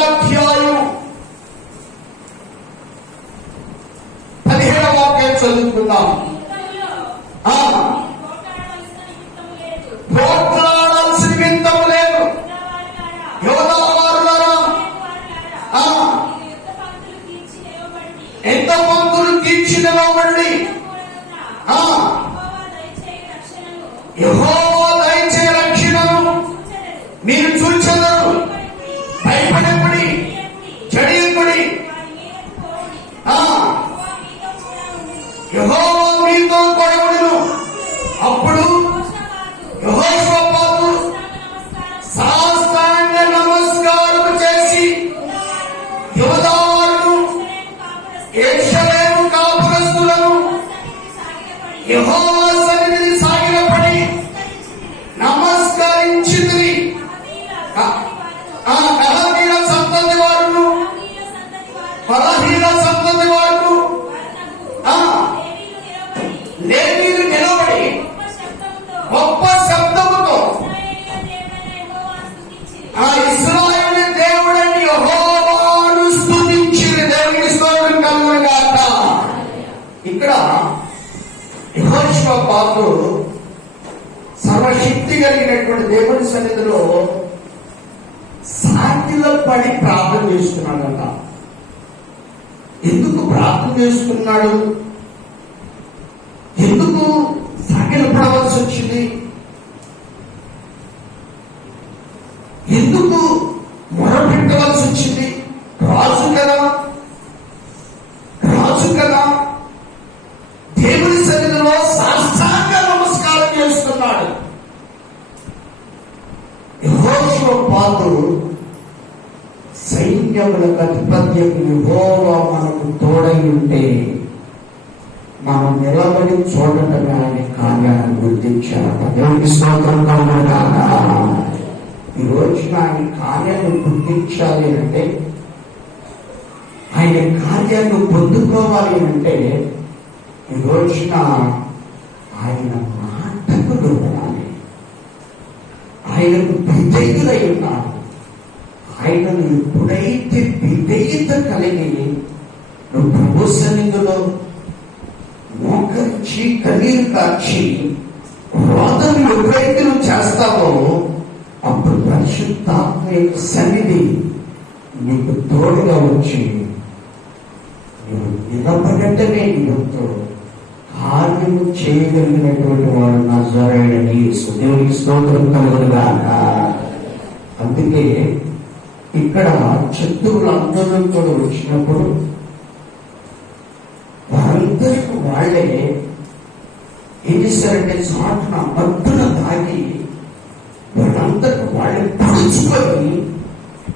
అధ్యాయం 17వ వాక్యం చదువుకుందాం. పోట్లాడాల్సిన నిమిత్తం లేదు. యోధావారులారా, ఎంత మందులు తీర్చినవ్వండి. యెహోవా దయచే రక్షణను మీరు చూచెదరు. భయపడకుడి, జడియకుడి. యెహోవా మీతో కూడా ఉండును. అప్పుడు యెహోషాపాతు సాష్టాంగ నమస్కారం చేసి యోధావారును యెరూషలేము కాపురస్తులను యెహోవా సన్నిధిని సాగిలపడి నమస్కరించిరి. కహాతీయుల సంతతి వారును ఫలహీల సంతతి వారును లేవీయులు నిలబడి గొప్ప శబ్దముతో ఇశ్రాయేలు దేవుడని యెహోవాను స్తుతించిరి. దేవుని స్తోత్రం కలుగును గాక. ఇక్కడ యెహోషాపాతు సర్వశక్తి కలిగినటువంటి దేవుని సన్నిధిలో సాగిలో పడి ప్రార్థన చేస్తున్నాడట. ఎందుకు ప్రార్థన చేస్తున్నాడు? ఎందుకు సాగిల పడవలసి వచ్చింది? ఎందుకు మొరపెట్టవలసి వచ్చింది? రాజు కదా దేవుని సన్నిధిలో సాష్టాంగ నమస్కారం చేస్తున్నాడు. యెహోషాపాతు సైన్యములకు అధిపత్యకు యెహోవా మనకు తోడై ఉంటే మనం నిలబడి చూడటమే ఆయన కార్యాన్ని గుర్తించారట. దేవుని స్తోత్రం కలుగును గాక. ఈ రోజున ఆయన కార్యాన్ని గుర్తించాలి అంటే, ఆయన కార్యాన్ని పొందుకోవాలి అంటే, ఈ రోజున ఆయన మాటకు లోబడాలి. ఆయనకు విధేయులై ఉన్నారు. ఆయనను ఎప్పుడైతే విధేయత కలిగి నువ్వు ప్రభు సన్నిధిలో మోకరించి కన్నీరు కార్చి రోదన ఎప్పుడైతే నువ్వు చేస్తావో అప్పుడు పరిశుద్ధాత్మ యొక్క సన్నిధి నీకు తోడుగా వచ్చి నువ్వు నిలబడటమే నీతో కార్యము చేయగలిగినటువంటి వాడు నజరేయుడని దేవునికి స్తోత్రం కలుగును గాక. అందుకే ఇక్కడ శత్రువులందరూ కూడా వచ్చినప్పుడు వారందరికీ వాళ్ళే ఏం చేశారంటే చాటున మద్దున తాగి వాళ్ళందరికీ వాళ్ళే పడుచుకొని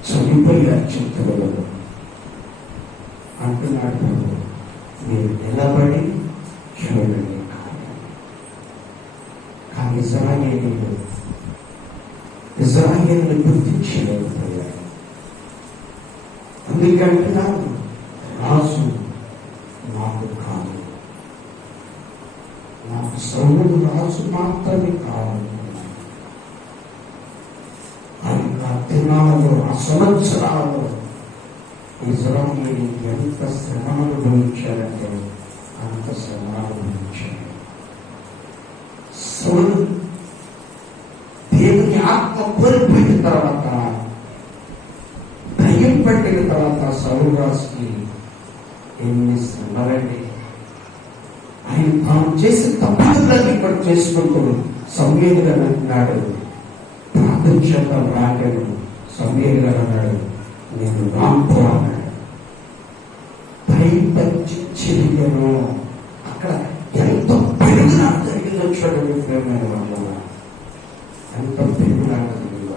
చనిపోయారు. శత్రువులు అంటున్నాడు, మీరు నిలబడి చూడండి. కానీ ఇశ్రాయేలును గుర్తించలేకపోయారు. అందుకంటున్నాను, రాజు నాకు కాదు, నాకు సౌలుడు రాజు మాత్రమే కావాలి. ఆ యొక్క దినాలలో, ఆ సంవత్సరాలలో ఇశ్రాయేలు ఎంత శ్రమను అనుభవించారంటే అంత శ్రమను అనుభవించారు. సౌలు దేవుని ఆత్మ కోల్పోయిన తర్వాత, భయం పట్టిన తర్వాత సౌలు రాజుకి ఎన్ని శ్రమలండి. ఆయన తాను చేసిన తప్పులన్నీ కూడా చేసుకుంటూ సమయంగా అంటున్నాడు, ప్రార్థన చేద్దాం రాగాడు. సమీర్ గారు అన్నాడు, నేను రాంపో అన్నాడు. పైపంచి చెయ్యను. అక్కడ ఎంత పెరుగుదల జరిగిందో చూడండి ప్రేమైన వాళ్ళ, ఎంత పెరుగుదల జరిగిందో,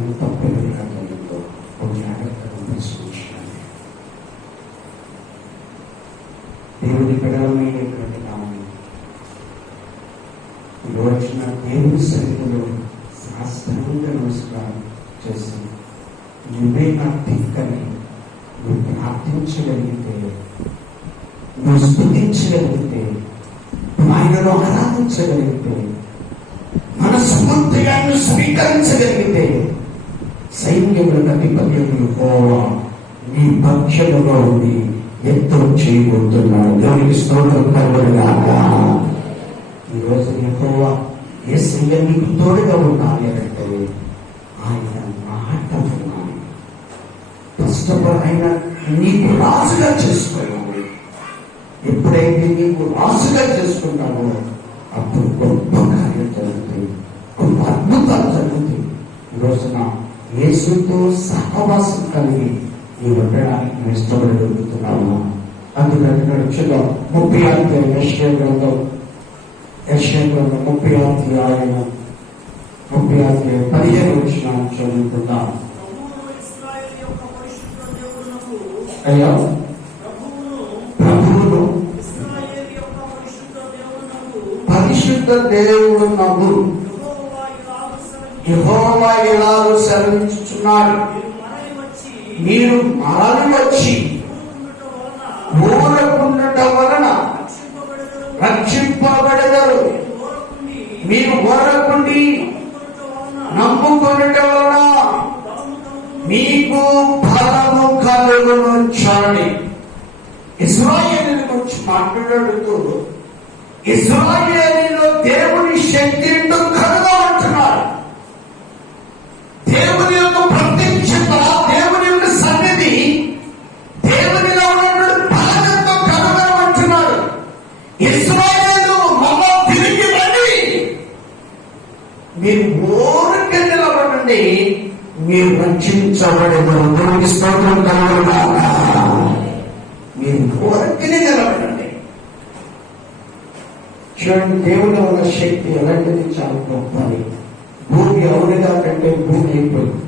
ఎంత పెరుగుదల జరిగిందో ఒక జాగ్రత్తగా పరిశీలించాలి. దేవుడి బిడ్డలమైనటువంటి నామం ఈ రోజున దేవుడి సన్నిధిలో శాస్త్రంగా నమస్కారం చేసి నువ్వే నా దిక్కని నువ్వు ప్రార్థించగలిగితే, నువ్వు స్తుతించగలిగితే, నువ్వు ఆయనను ఆరాధించగలిగితే, మనస్ఫూర్తిగా నువ్వు స్వీకరించగలిగితే, సైన్యములకు అధిపతి యెహోవా నీ పక్షముగా ఉండి యుద్ధం చేయబోతున్నాడు. దేవునికి స్తోత్రం కలుగునుగాక. ఈ రోజు యెహోవా యేసయ్య నీకు తోడుగా ఉండాలి అంటే ఆయన మాట వినాలి. ఫస్ట్ ఆఫ్ ఆల్ ఆయన నీకు రాజుగా చేసుకోవాలి. ఎప్పుడైతే నీకు రాజుగా చేసుకుంటావో అప్పుడు గొప్ప కార్యం జరుగుతాయి, గొప్ప అద్భుతాలు జరుగుతాయి. ఈ రోజున యేసుతో సహవాసం కలిగి నీ ఉండడానికి నేను ఇష్టపడగలుగుతున్నాను. అందుకని నడుచుగా 36 యెషయా గ్రంథం 36 15 వచనం చదువుకుందాం. అయ్యా ప్రభువును పరిశుద్ధ దేవుడు నవ్వు యెహోవా ఇలాగ సెలవించుచున్నాడు, మీరు మరలి వచ్చి ఊరకుండుట వలన రక్షింపబడగలరు. మీరు ఊరకుండి నమ్ముకొనుట వలన మీకు ఫలము కలుగును. చూడండి, ఇశ్రాయేలుల గురించి మాట్లాడుతూ ఇశ్రాయేలులో దేవుని శక్తి కనుగొంటున్నారు. దేవుని యొక్క ప్రత్యక్షత, దేవుని యొక్క సన్నిధి, దేవునిలో ఉన్నటువంటి బలంతో కనుగొనమంటున్నాడు. ఇశ్రాయేలు మళ్ళా తిరిగి రండి, మీరు ఊరికే నిలబడండి, మీరు రక్షించబడేవారు. దేవునికి స్తోత్రం కలుగునుగాక. మీరు ఊరికే నిలబడండి. చూడండి, దేవుని ఉన్న శక్తి ఎలాంటిది, చాలా గొప్పది. భూమి అవునుగా కంటే భూమి అయిపోయింది,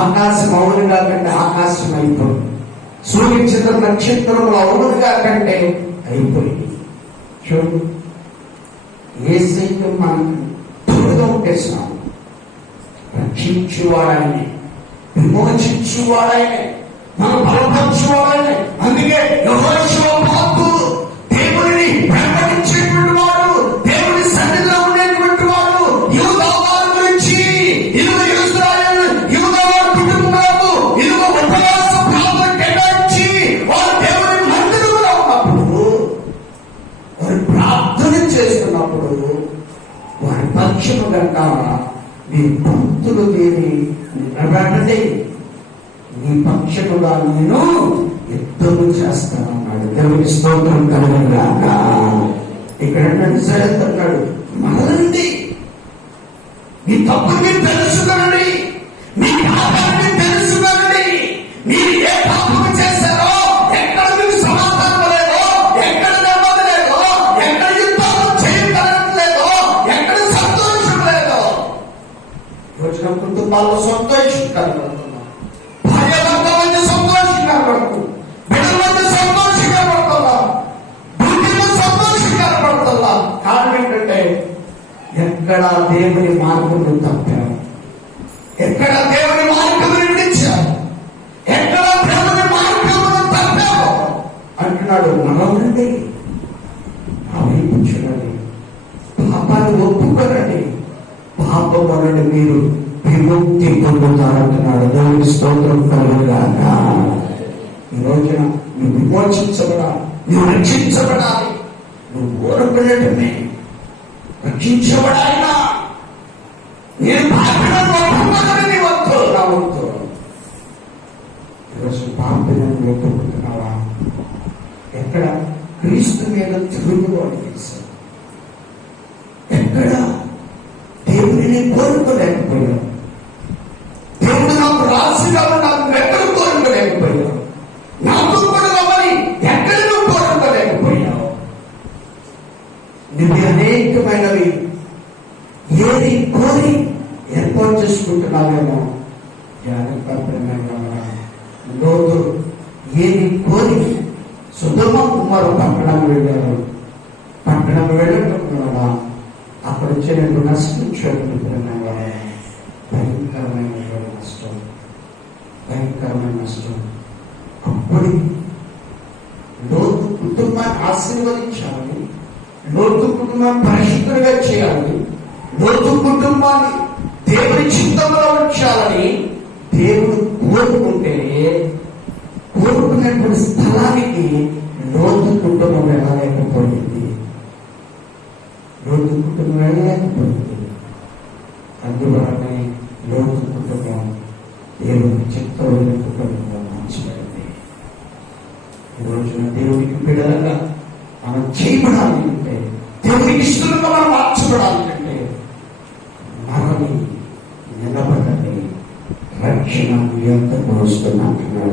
ఆకాశం అవునుగా కంటే ఆకాశం అయిపోయింది, సూర్యచంద్ర నక్షత్రములు అవునుగా కంటే అయిపోయింది. చూడు, ఏ సైతం మనకు తోడుగా ఉంటేస్తున్నాం. రక్షించువాడాయనే, విమోచించువాడాయనే, మనం బలపరచువాడాయనే. అందుకే యెహోషువ భక్తుడు దేవుడిని వెంబడించేటువంటి వాడు, దేవుడి సన్నిధిలో ఉండేటువంటి వాడు. యూదా వారి గురించి, ఇదిగో ఇశ్రాయేలు యూదా వారి కుటుంబాలకు ఇదిగో ఉపవాస ప్రార్థన కేటాయించి వారు దేవుడి మందిరంలో ఉన్నప్పుడు, వారు ప్రార్థన చేస్తున్నప్పుడు వారి పక్షము కనుక మీ భక్తులు దేని నిలబెట్టండి, నీ పక్షముగా నేను యుద్ధము చేస్తానన్నాడు. దేవుని స్తోత్రం కలుగునుగాక. ఇక్కడ అన్నాడు, మరలండి, మీ తప్పుని తెలుసుకొనండి, మీ పాపాన్ని తెలుసుకొనండి. మీరు ఏ పాపము చేశారో, ఎక్కడ మీకు సమాధానం లేదో, ఎక్కడ నెమ్మది లేదో, ఎక్కడ యుద్ధం చేయగలట్లేదో, ఎక్కడ సంతోషం లేదో. రోజున కుటుంబాల్లో సంతోషం కనబడుతున్నా, భార్యాభర్త మధ్య సంతోషం కనబడుతుంది, బిడ్డల మధ్య సంతోషం కనబడుతుందా, బుద్ధిలో సంతోషం కనబడుతుందా. కారణం ఏంటంటే ఎక్కడ దేవుని మార్గం తప్పారు, ఎక్కడ దేవుని మార్గం విడిచారు, ఎక్కడ దేవుని మార్గం తప్పారు అంటున్నాడు. నమ్మండి, ఆలోచించండి, పాపాన్ని ఒప్పుకోనండి, పాపం వలన మీరు విముక్తి పొందుతారంటున్నాడు. దేవుని స్తోత్రం కలుగునుగాక. ఈ రోజున నువ్వు విమోచించబడాలి, నువ్వు రక్షించబడాలి, నువ్వు ఊరపడటమే రక్షించబడాలినా. నేను పాపినని ఒప్పుకోనని వద్దు, నా వద్దు. ఈరోజు పాపినని ఒప్పుకుంటున్నావా? ఎక్కడ క్రీస్తు మీద తిరుగుబాటు చేశావు, ఎక్కడ దేవుని వెతకలేకపోయావు. దేవుడు నాకు రాసిగాను నాకు ఎక్కడ కోరుకోలేకపోయావు. నాతో కూడా రమ్మని ఎక్కడ నువ్వు కోరుకోలేకపోయావు. నువ్వు అనేకమైనవి ఏది కోరి ఏర్పాటు చేసుకుంటున్నావేమో. లోతు ఏది కోరి సుధమ కుమారు పట్టణం వెళ్ళారు. పట్టణం వెళ్ళడం వల్ల అక్కడ వచ్చినట్టు నష్టం చూపుతున్నావా? భయంకరమైన నష్టం, భయంకరమైన నష్టం. అప్పుడు లోతు కుటుంబాన్ని ఆశీర్వదించాలని, లోతు కుటుంబాన్ని పరిశుద్ధంగా చేయాలని, లోతు కుటుంబాన్ని దేవుడి చిత్తంలో ఉంచాలని దేవుడు కోరుకుంటే కోరుకున్నటువంటి స్థలానికి లోతు కుటుంబం వెళ్ళలేకపోయింది. లోతు కుటుంబం వెళ్ళలేకపోయింది. అందువలనే లోతు కుటుంబం దేవుడి చిత్తంలో కుటుంబంగా మార్చబడింది. ఈ రోజున దేవుడికి బిడ్డలుగా మనం చేయబడాలి అంటే, దేవుడికి ఇష్టంగా మనం మార్చబడాలి అంటే మనని నిలబడండి. రక్షణ ఎంత వస్తున్నట్టున్నాడు.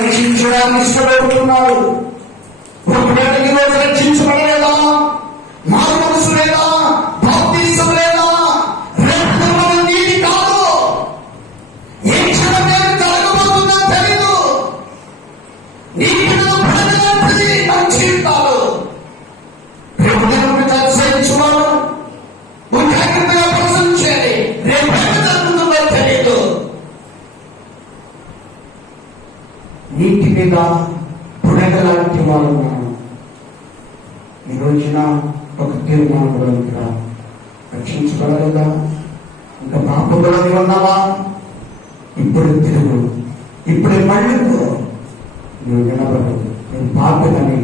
రక్షించడానికి ఇష్టపడుతున్నాడు. ఒక బిడ్డకి రోజు రక్షించబడలేదా? మారు మనసు లేదా? బాప్తిసం లేదా? రేపు నీటి కాదు. ఏ క్షణం నేను జరగబోతుందో తెలీదు. నీ పిల్లలు ప్రజలంటది మన జీవితాలు. రేపు దేవుడిని దర్శించువాడు జాగ్రత్తగా ప్రశంసేది. రేపు ఏమి జరుగుతుందో తెలియదు. నీటి మీద పుడగలాంటి వాళ్ళు ఉన్నాను. ఈ రోజున ఒక తీర్మానం కూడా రక్షించబడలేదా? ఇంకా పాపబడి ఉన్నావా? ఇప్పుడు తిరుగు, ఇప్పుడే మళ్ళీ నువ్వు నిలబడు. నేను పాపని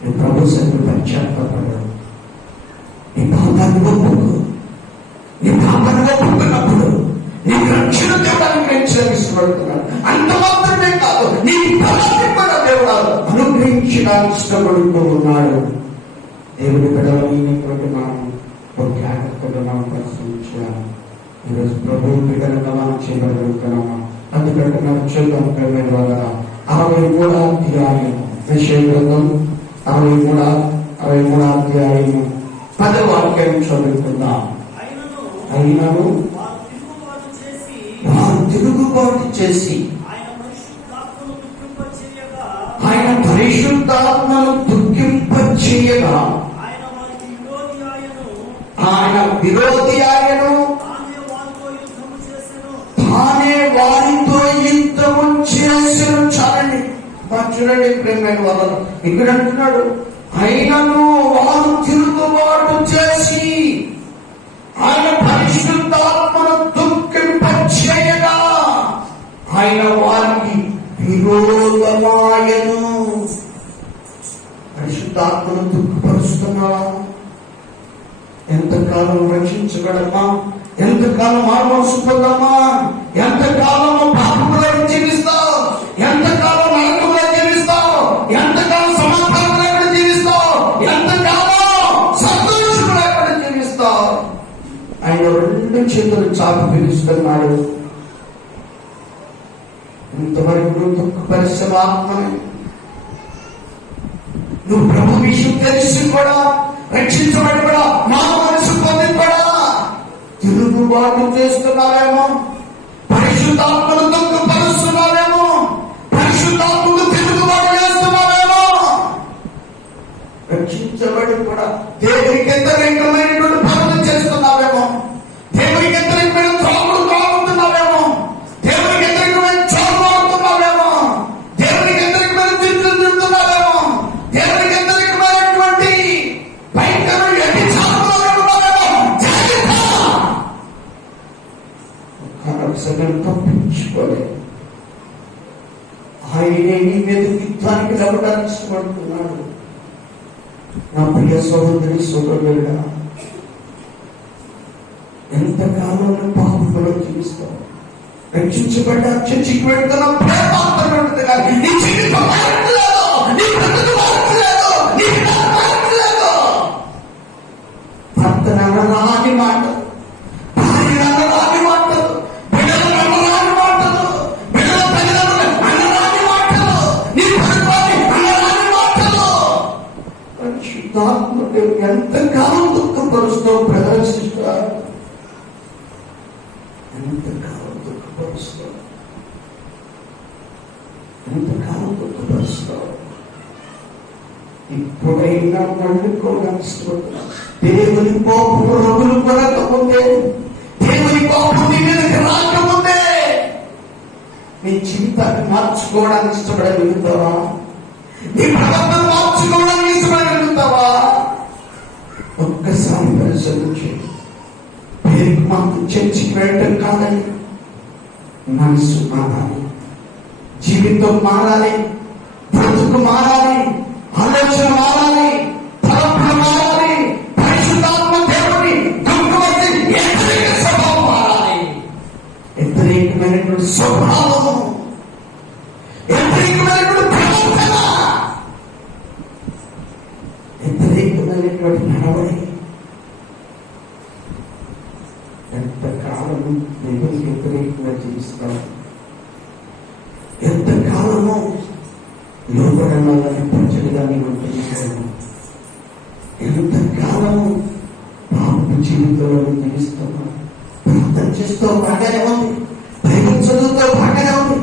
నీ ప్రభు సన్నిధిలో పశ్చాత్తాపడు. నీ పాపాన్ని ఒప్పుకు. నీ పాపాన్ని ఒప్పుకున్నప్పుడు నీకు రక్షణ దేవుడానికి నేను శ్రమిష్టపడుతున్నాను. అంత మాత్రమే కాదు, నీ బలాన్ని కూడా దేవుడు అనుగ్రహించడానికి ఇష్టపడుతూ ఉన్నాడు. దేవుడి బిడ్డలని మనం ఒక జాగ్రత్తగా మనం పరిశీలించాలి. ఈరోజు ప్రభువు బిడ్డలుగా మనం చేయగలుగుతున్నామా? అందుకంటే మనం చూద్దాం. 63వ అధ్యాయం యెషయా గ్రంథం 63వ అధ్యాయం 10వ వాక్యం చదువుకుందాం. అయినను వారు తిరుగుబాటు చేసి ఆయన పరిశుద్ధాత్మను దుఃఖింపచేయగా ఆయన విరోధి ఆయను, తానే వారితో యుద్ధము చేసెను. చాలండి, చూడండి ప్రేమైన వాళ్ళు ఇక్కడ అంటున్నాడు, అయినను వారు తిరుగుబాటు చేసి ఆయన పరిశుద్ధాత్మను దుఃఖింపచేయగా ఆయన వారికి విరోధమాయను. పరిశుద్ధాత్మను దుఃఖపరుస్తున్నావా? ఎంతకాలం రక్షించగలమా? ఎంతకాలం మానవసు పొందమా? ఎంతకాలం పాపంలో జీవిస్తావు? ఎంతకాలం నరకంలో జీవిస్తావు? ఎంతకాలం సమాధానం లేకుండా జీవిస్తావు? ఎంతకాలం సంతోషం లేకుండా జీవిస్తావు? ఆయన 2 చేతులు చాపి పిలుస్తున్నాడు. ఇంతవరకు దుఃఖపరిశ్రమ ఆత్మని నువ్వు ప్రభు విషయం తెలిసి కూడా, రక్షించబడి కూడా, మా మనసు పొంది కూడా తిరుగుబాటు చేస్తున్నావేమో. పరిశుద్ధాత్మను దుఃఖపరుస్తున్నావేమో. పరిశుద్ధాత్మను తిరుగుబాటు చేస్తున్నావేమో. రక్షించబడి కూడా దేవునికి వ్యతిరేకమైనటువంటి పనులు చేస్తున్నావేమో. దేవునికి వ్యతిరేకమైన త్రాగులు త్రాగుతున్నావేమో. దేవునికి వ్యతిరేకమైన చోట్లు ఆడుతున్నావేమో. దేవునికి వ్యతిరేకమైన తిట్లు తిడుతున్నావేమో. దేవునికి వ్యతిరేకమైనటువంటి భయంకరమైన తప్పించుకోలేదు. ఆయనే నీ మీద యుద్ధానికి నిలబడానికి ఇష్టపడుతున్నాడు. నా ప్రియ సహోదరి సోదరుడా, ఎంతకాలం పాపంలో జీవిస్తావు? రక్షించబడ్డా చర్చికి వెళ్తున్నా ప్రేమ మాత్రమే ఉంటుంది కానీ నీ జీవితం మారట్లేదు, నీ బ్రతుకు మారట్లేదు, నీ మారట్లేదు. భర్తను అనరాని మాటలు, భార్య అనరాని మాటలు, బిడ్డలు అనరాని మాటలు, బిడ్డల తల్లిదండ్రులు అనరాని మాటలు, నీ కుటుంబాన్ని అనరాని మాటలు. పరిశుద్ధాత్ముడు ఎంతకాలం దుఃఖపరుస్తూ ప్రదర్శిస్తారు, ఎంతకాలం దుఃఖపరుస్తావు, ఎంతకాలం దుఃఖపరుస్తావు. ఇప్పుడైనా పండుకోవడానికి దేవుని కోపం రగులు పడకముందే, దేవుని కోపం నీ మీదకి రాకముందే నీ జీవితాన్ని మార్చుకోవడానికి ఇష్టపడగలుగుతావా? నీ ప్రవర్తన మార్చుకోవడానికి ఇష్టపడగలుగుతావా? ఒక్కసారి పరిశీలన చేయి. పేరుకు మాకు చర్చికి వెళ్ళటం కాదని, మనసు మారాలి, జీవితం మారాలి, బ్రతుకు మారాలి, ఆలోచన మారాలి, తలంపులు మారాలి. పరిశుద్ధాత్మ దేవుని దుఃఖమతి వ్యతిరేక స్వభావం మారాలి. వ్యతిరేకమైనటువంటి స్వభావం, వ్యతిరేకమైనటువంటి ప్రవర్తన, వ్యతిరేకమైనటువంటి నడవడి. ఎంతకాలము దేవునికి వ్యతిరేకంగా జీవిస్తాం, ఎంతకాలము లోపడాలని ప్రజలుగా నీవు తెలుసుకోను, ఎంతకాలము పాప జీవితంలో జీవిస్తున్నావు. ప్రార్థన చేస్తూ బాగానే ఉంది, బైబిల్ చదువుతో బాగానే ఉంది,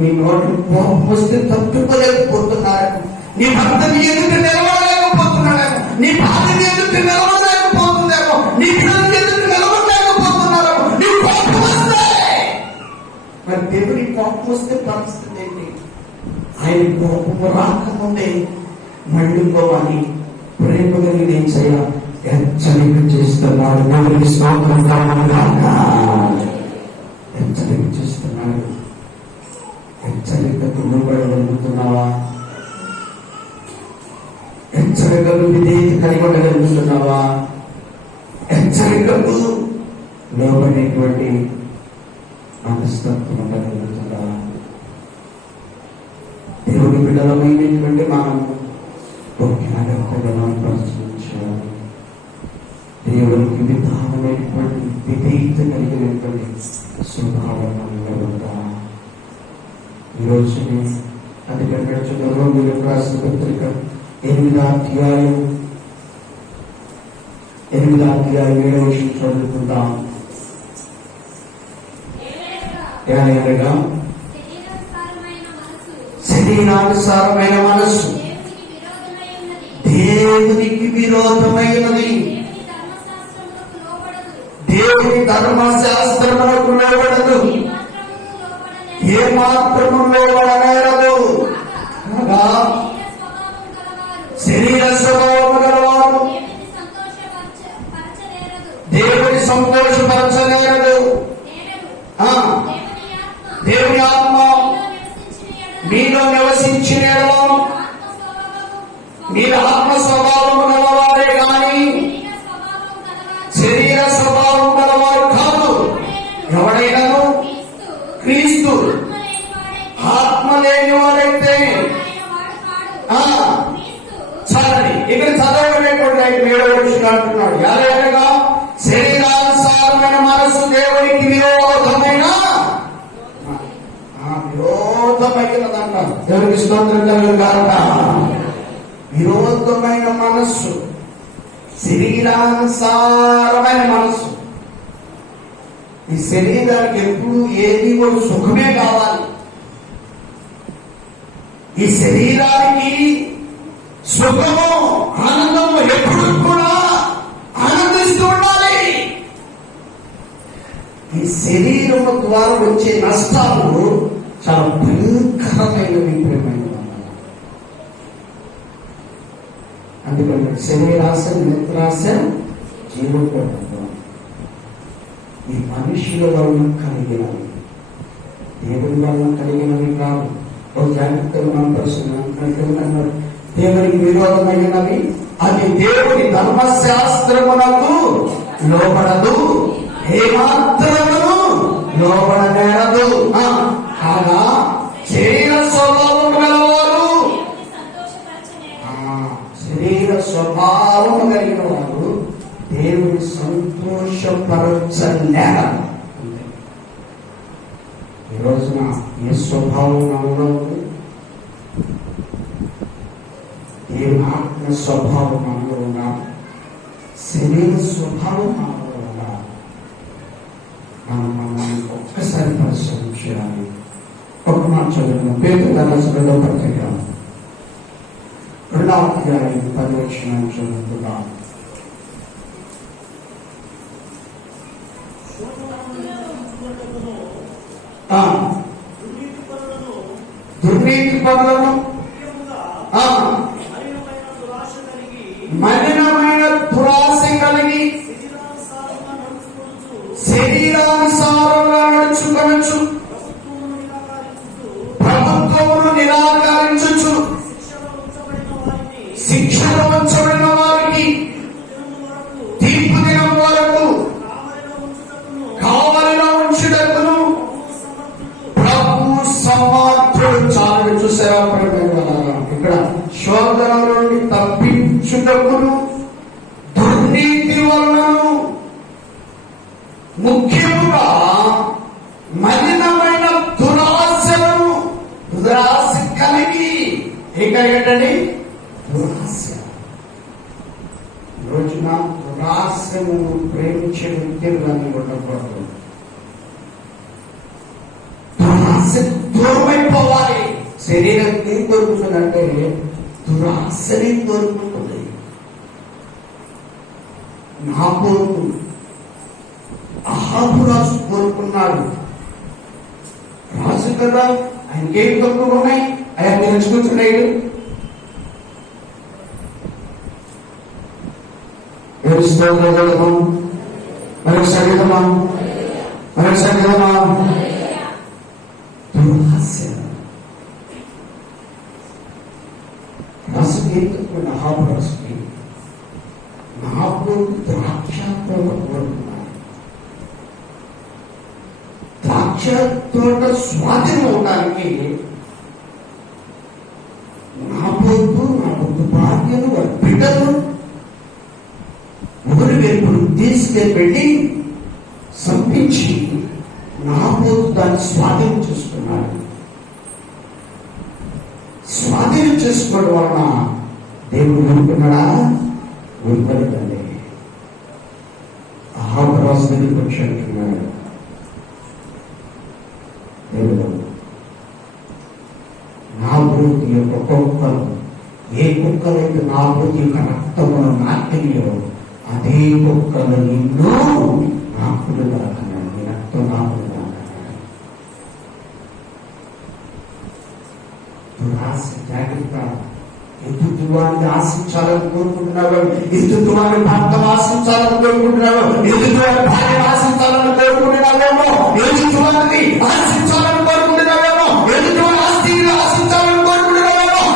మీ నోటి కోపం వస్తే తట్టుకోలేకపోతున్నారు, నీ భర్తని ఎదుటి నిలబడలేకపోతున్నాడు, నీ భార్యని ఎదుటి నిలబడలేకపోతున్నాము, నీ పిల్లల్ని ఎదుటి నిలబడలేకపోతున్నారు. నీ కోపం వస్తే మరి దేవుని కోపం వస్తే పరిస్థితి ఏంటి? ఆయన కోపము రాకముందే మండుకోవాలి, ప్రేమ కలిగి ఏం చేయాలి? హెచ్చరిక చేస్తున్నాడు. దేవునికి స్తోత్రం కలుగుగాక. హెచ్చరిక చేస్తున్నాడు. హెచ్చరికకు లోబడగలుగుతున్నావా? హెచ్చరికకు విధేయత కలిగి ఉండగలుగుతున్నావా? హెచ్చరికకు లోబడేటువంటి మనస్తత్వం ఉండగలుగుతున్నావా? దేవుని బిడ్డలమైనటువంటి మనం ఒక జాగ్రత్తగా పరిశీలించాలి. దేవునికి విధానమైనటువంటి విధేయత కలిగినటువంటి స్వభావం ఉందా? ఈరోజు అది ప్రకటించడంలో మీరు రాసిన పత్రిక 8వ అధ్యాయం 7వ విషయం చదువుకుంటాం. ఏలయనగా శరీరానుసారమైన మనస్సు దేవునికి విరోధమైనది, దేవుని ధర్మశాస్త్రములకు లోబడదు, ఏ మాత్రము లోబడనేరదు. శరీర స్వభావము గలవారు దేవుని సంతోషపరచనేరదు. దేవుని ఆత్మ మీలో నివసించిన మీరు ఆత్మ స్వభావము గలవారే గాని శరీర స్వభావం గలవారు కాదు. ఎవడైనాను క్రీస్తు ఆత్మ లేని వారైతే చదవండి, ఇక్కడ చదవలేకుండా 7వ వచనం అంటున్నాడు. ఎలాగనగా శరీరానుసారమైన మనసు దేవునికి విరోధమైనదంటారు. దేవునికి స్తోత్రం కలుగుగాక. విరోధమైన మనస్సు, శరీరానుసారమైన మనస్సు. ఈ శరీరానికి ఎప్పుడు ఏది కూడా సుఖమే కావాలి. ఈ శరీరానికి సుఖము ఆనందము ఎప్పుడు కూడా ఆనందిస్తూ ఉండాలి. ఈ శరీరము ద్వారా వచ్చే నష్టాలు చాలా భయంకరమైనవి, ప్రేమైన. అందుకని శరీరాశ, నేత్రాశ, జీవోపేతం ఈ మనుషుల వలన కలిగినవి, దేవుని వలన కలిగినవి కాదు. ఒక జాగ్రత్తగా మనం ప్రశ్న, దేవునికి విరోధమైనవి, అది దేవుని ధర్మశాస్త్రమునకు లోబడదు, ఏమాత్రమును లోబడనేరదు. కాగా శరీర స్వభావం గలవారు, శరీర స్వభావం కలిగిన వారు దేవుని సంతోషపరచలేక ఈ రోజున ఏ స్వభావం నాలో ఉంది, ఏ ఆత్మ స్వభావం నాలో ఉన్నా, శరీర స్వభావం నాలో ఉన్నా, మనం ఒక్కసారి పరిశ్రమ చేయాలి. ఒక మాట చదువుకున్నాం. పేతురు రాసిన 2వ పత్రిక 2వ అధ్యాయం 10వ వచనం చదువుకున్నాం. దుర్నీతి పనులను మలినమైన దురాశ కలిగి శరీరానుసారంగా నడుచుకొనొచ్చు, ప్రభుత్వమును నిరాకరించుచు, శిక్షలో ఉంచబడిన వారికి తీర్పు దినం వరకు కావలిలో ఉంచుటకును ప్రభు సమర్థుడు. చాలా చూసారా? ఇక్కడ శోధన నుండి తప్పించుటకును, దుర్నీతి వలనను, ముఖ్యముగా మలినమైన దురాశలను కలిగి ఏంటండి? దురాశ. రోజున దురాశను ప్రేమించే వ్యక్తులని ఉండకూడదు. దురాశ దూరమైపోవాలి. శరీరం ఏం దొరుకుతుందంటే దురాశని దొరుకుతుంది. నా కోరుకు అహాబు రాజు కోరుకున్నాడు. రాజు కదా, ఆయనకేం తక్కువ ఉన్నాయి, ఆయన తెలుసుకుంటున్నాడు. మరొక సంగీతమా దురాశ. రాసుకి ఏం తక్కువ? అహాబు రాసుకి నాకు ద్రాక్ష తోట కోరుకున్నాను. ద్రాక్ష తోట స్వాధీనం అవడానికి నా పొద్దు భార్యను, వారి బిడ్డలు ఊరి వైపును తీసుకెళ్ళి సంపించి నా పొద్దు దాన్ని స్వాధీనం చేసుకున్నాడు. స్వాధీనం చేసుకోవడం వలన దేవుడు ఊరుకున్నాడా? ఊరుకోలేదండి. అహాబు రాజు దగ్గరికి వచ్చి అంటున్నాడు, దేవుడు నా బూతి యొక్క కుక్కలు, ఏ కుక్కలైతే నా బూతి యొక్క రక్తమును నాటియో అదే కుక్కలు నిన్ను నాకులు దాకన్నాడు. నీ రక్తం నాకులు దాకన్నాడు. దురాశ. జాగ్రత్త. ఎదుటివాడిని ఆశించాలని కోరుకుంటున్నావు, ఎదుటివాడిని భర్త ఆశించాలని కోరుకుంటున్నావు, ఎదుటివాడి భార్య ఆశించాలని కోరుకుంటున్నావేమో, ఎదుటివాడిని ఆశించాలని కోరుకుంటున్నావేమో, ఎదుటివాడి ఆస్తిని ఆశించాలని కోరుకుంటున్నావేమో.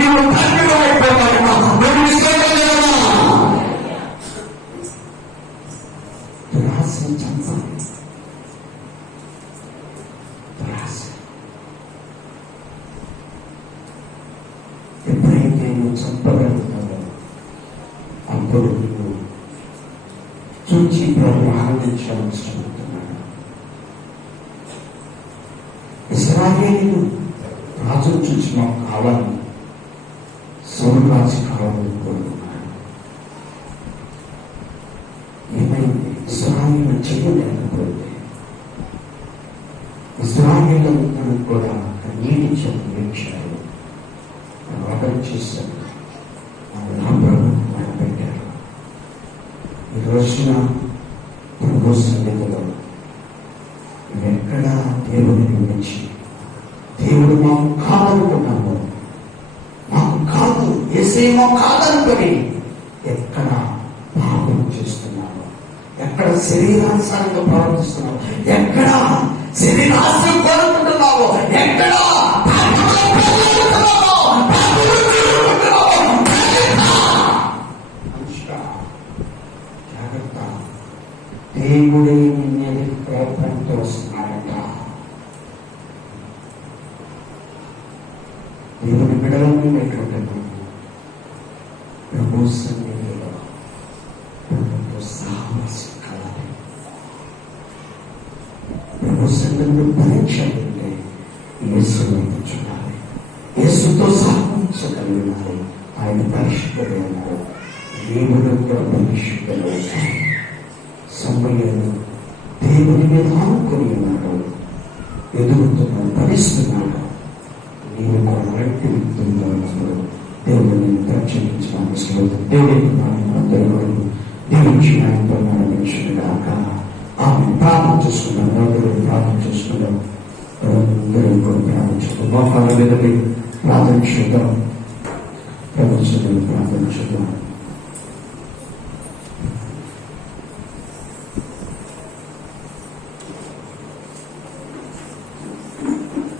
నువ్వు ధన్యుడు అయిపోతావేమో, నువ్వు నిశ్చయమేమో. దురాశ చంపాలి. దురాశ ఎప్పుడైతే నువ్వు చంపగలుగుతావో అప్పుడు నువ్వు చూచి ప్రభు ఆనందించాల్సి ఉంటున్నాడు. ఇశ్రాయేలు రాజు చూసి మాకు కావాలి, సౌలు రాజు కావాలని కోరుకున్నాడు. ఏమైంది? ఇశ్రాయేలు చేయలేకపోతే ఇశ్రాయేలు కూడా నీటి చెప్పు వేక్షాడు, వాదన చేశాడు. నా ప్రభు పెట్టారు. ఈ రోజున ప్రభు సన్నిధిలో ఎక్కడా దేవుని గురించి దేవుడు మాకు కాదనుకున్నాము, మాకు కాదు, ఏసేమో కాదనుకొని ఎక్కడ పాపం చేస్తున్నాము, ఎక్కడ శరీరానుసారంగా ప్రవర్తిస్తున్నాము, ఎక్కడ శరీరాశ కోరుకుంటున్నాము, ఎక్కడ జాగ్రత్త. దేవుడే నిన్నేది కోపంతో వస్తున్నాడట. దేవుని బిడలని ఎటువంటి ప్రభు సన్నిధిలో సాహసం కలగాలి. ప్రభు సంఘంలో పరీక్ష ఉంటే యేసుని చూడాలి, యేసుతో సాధించగలిగినారు. ఆయన పరిశుద్ధుడు అన్నారు. దేవుడు కూడా పరిశుద్ధుడు. సమయంలో దేవుని మీద ఆనుకొని ఉన్నాడు, ఎదుగుతున్నాడు, భరిస్తున్నాడు. నీవు కూడా అలాంటి వ్యక్తుల్లో దేవుడిని ప్రత్యేకించడానికి శ్రోతం. దేవుడికి అందరూ దేవుడి ఆయనతో ప్రారంభించుగాక. ఆమె ప్రార్థన చేసుకున్నాం, అందరూ ప్రార్థన చేసుకున్నాం. అందరూ కూడా ప్రార్థించుకున్నాం. మోకాళ్ళ మీద ప్రార్థన చేద్దాం, ప్రపంచంలో ప్రార్థన చేద్దాం.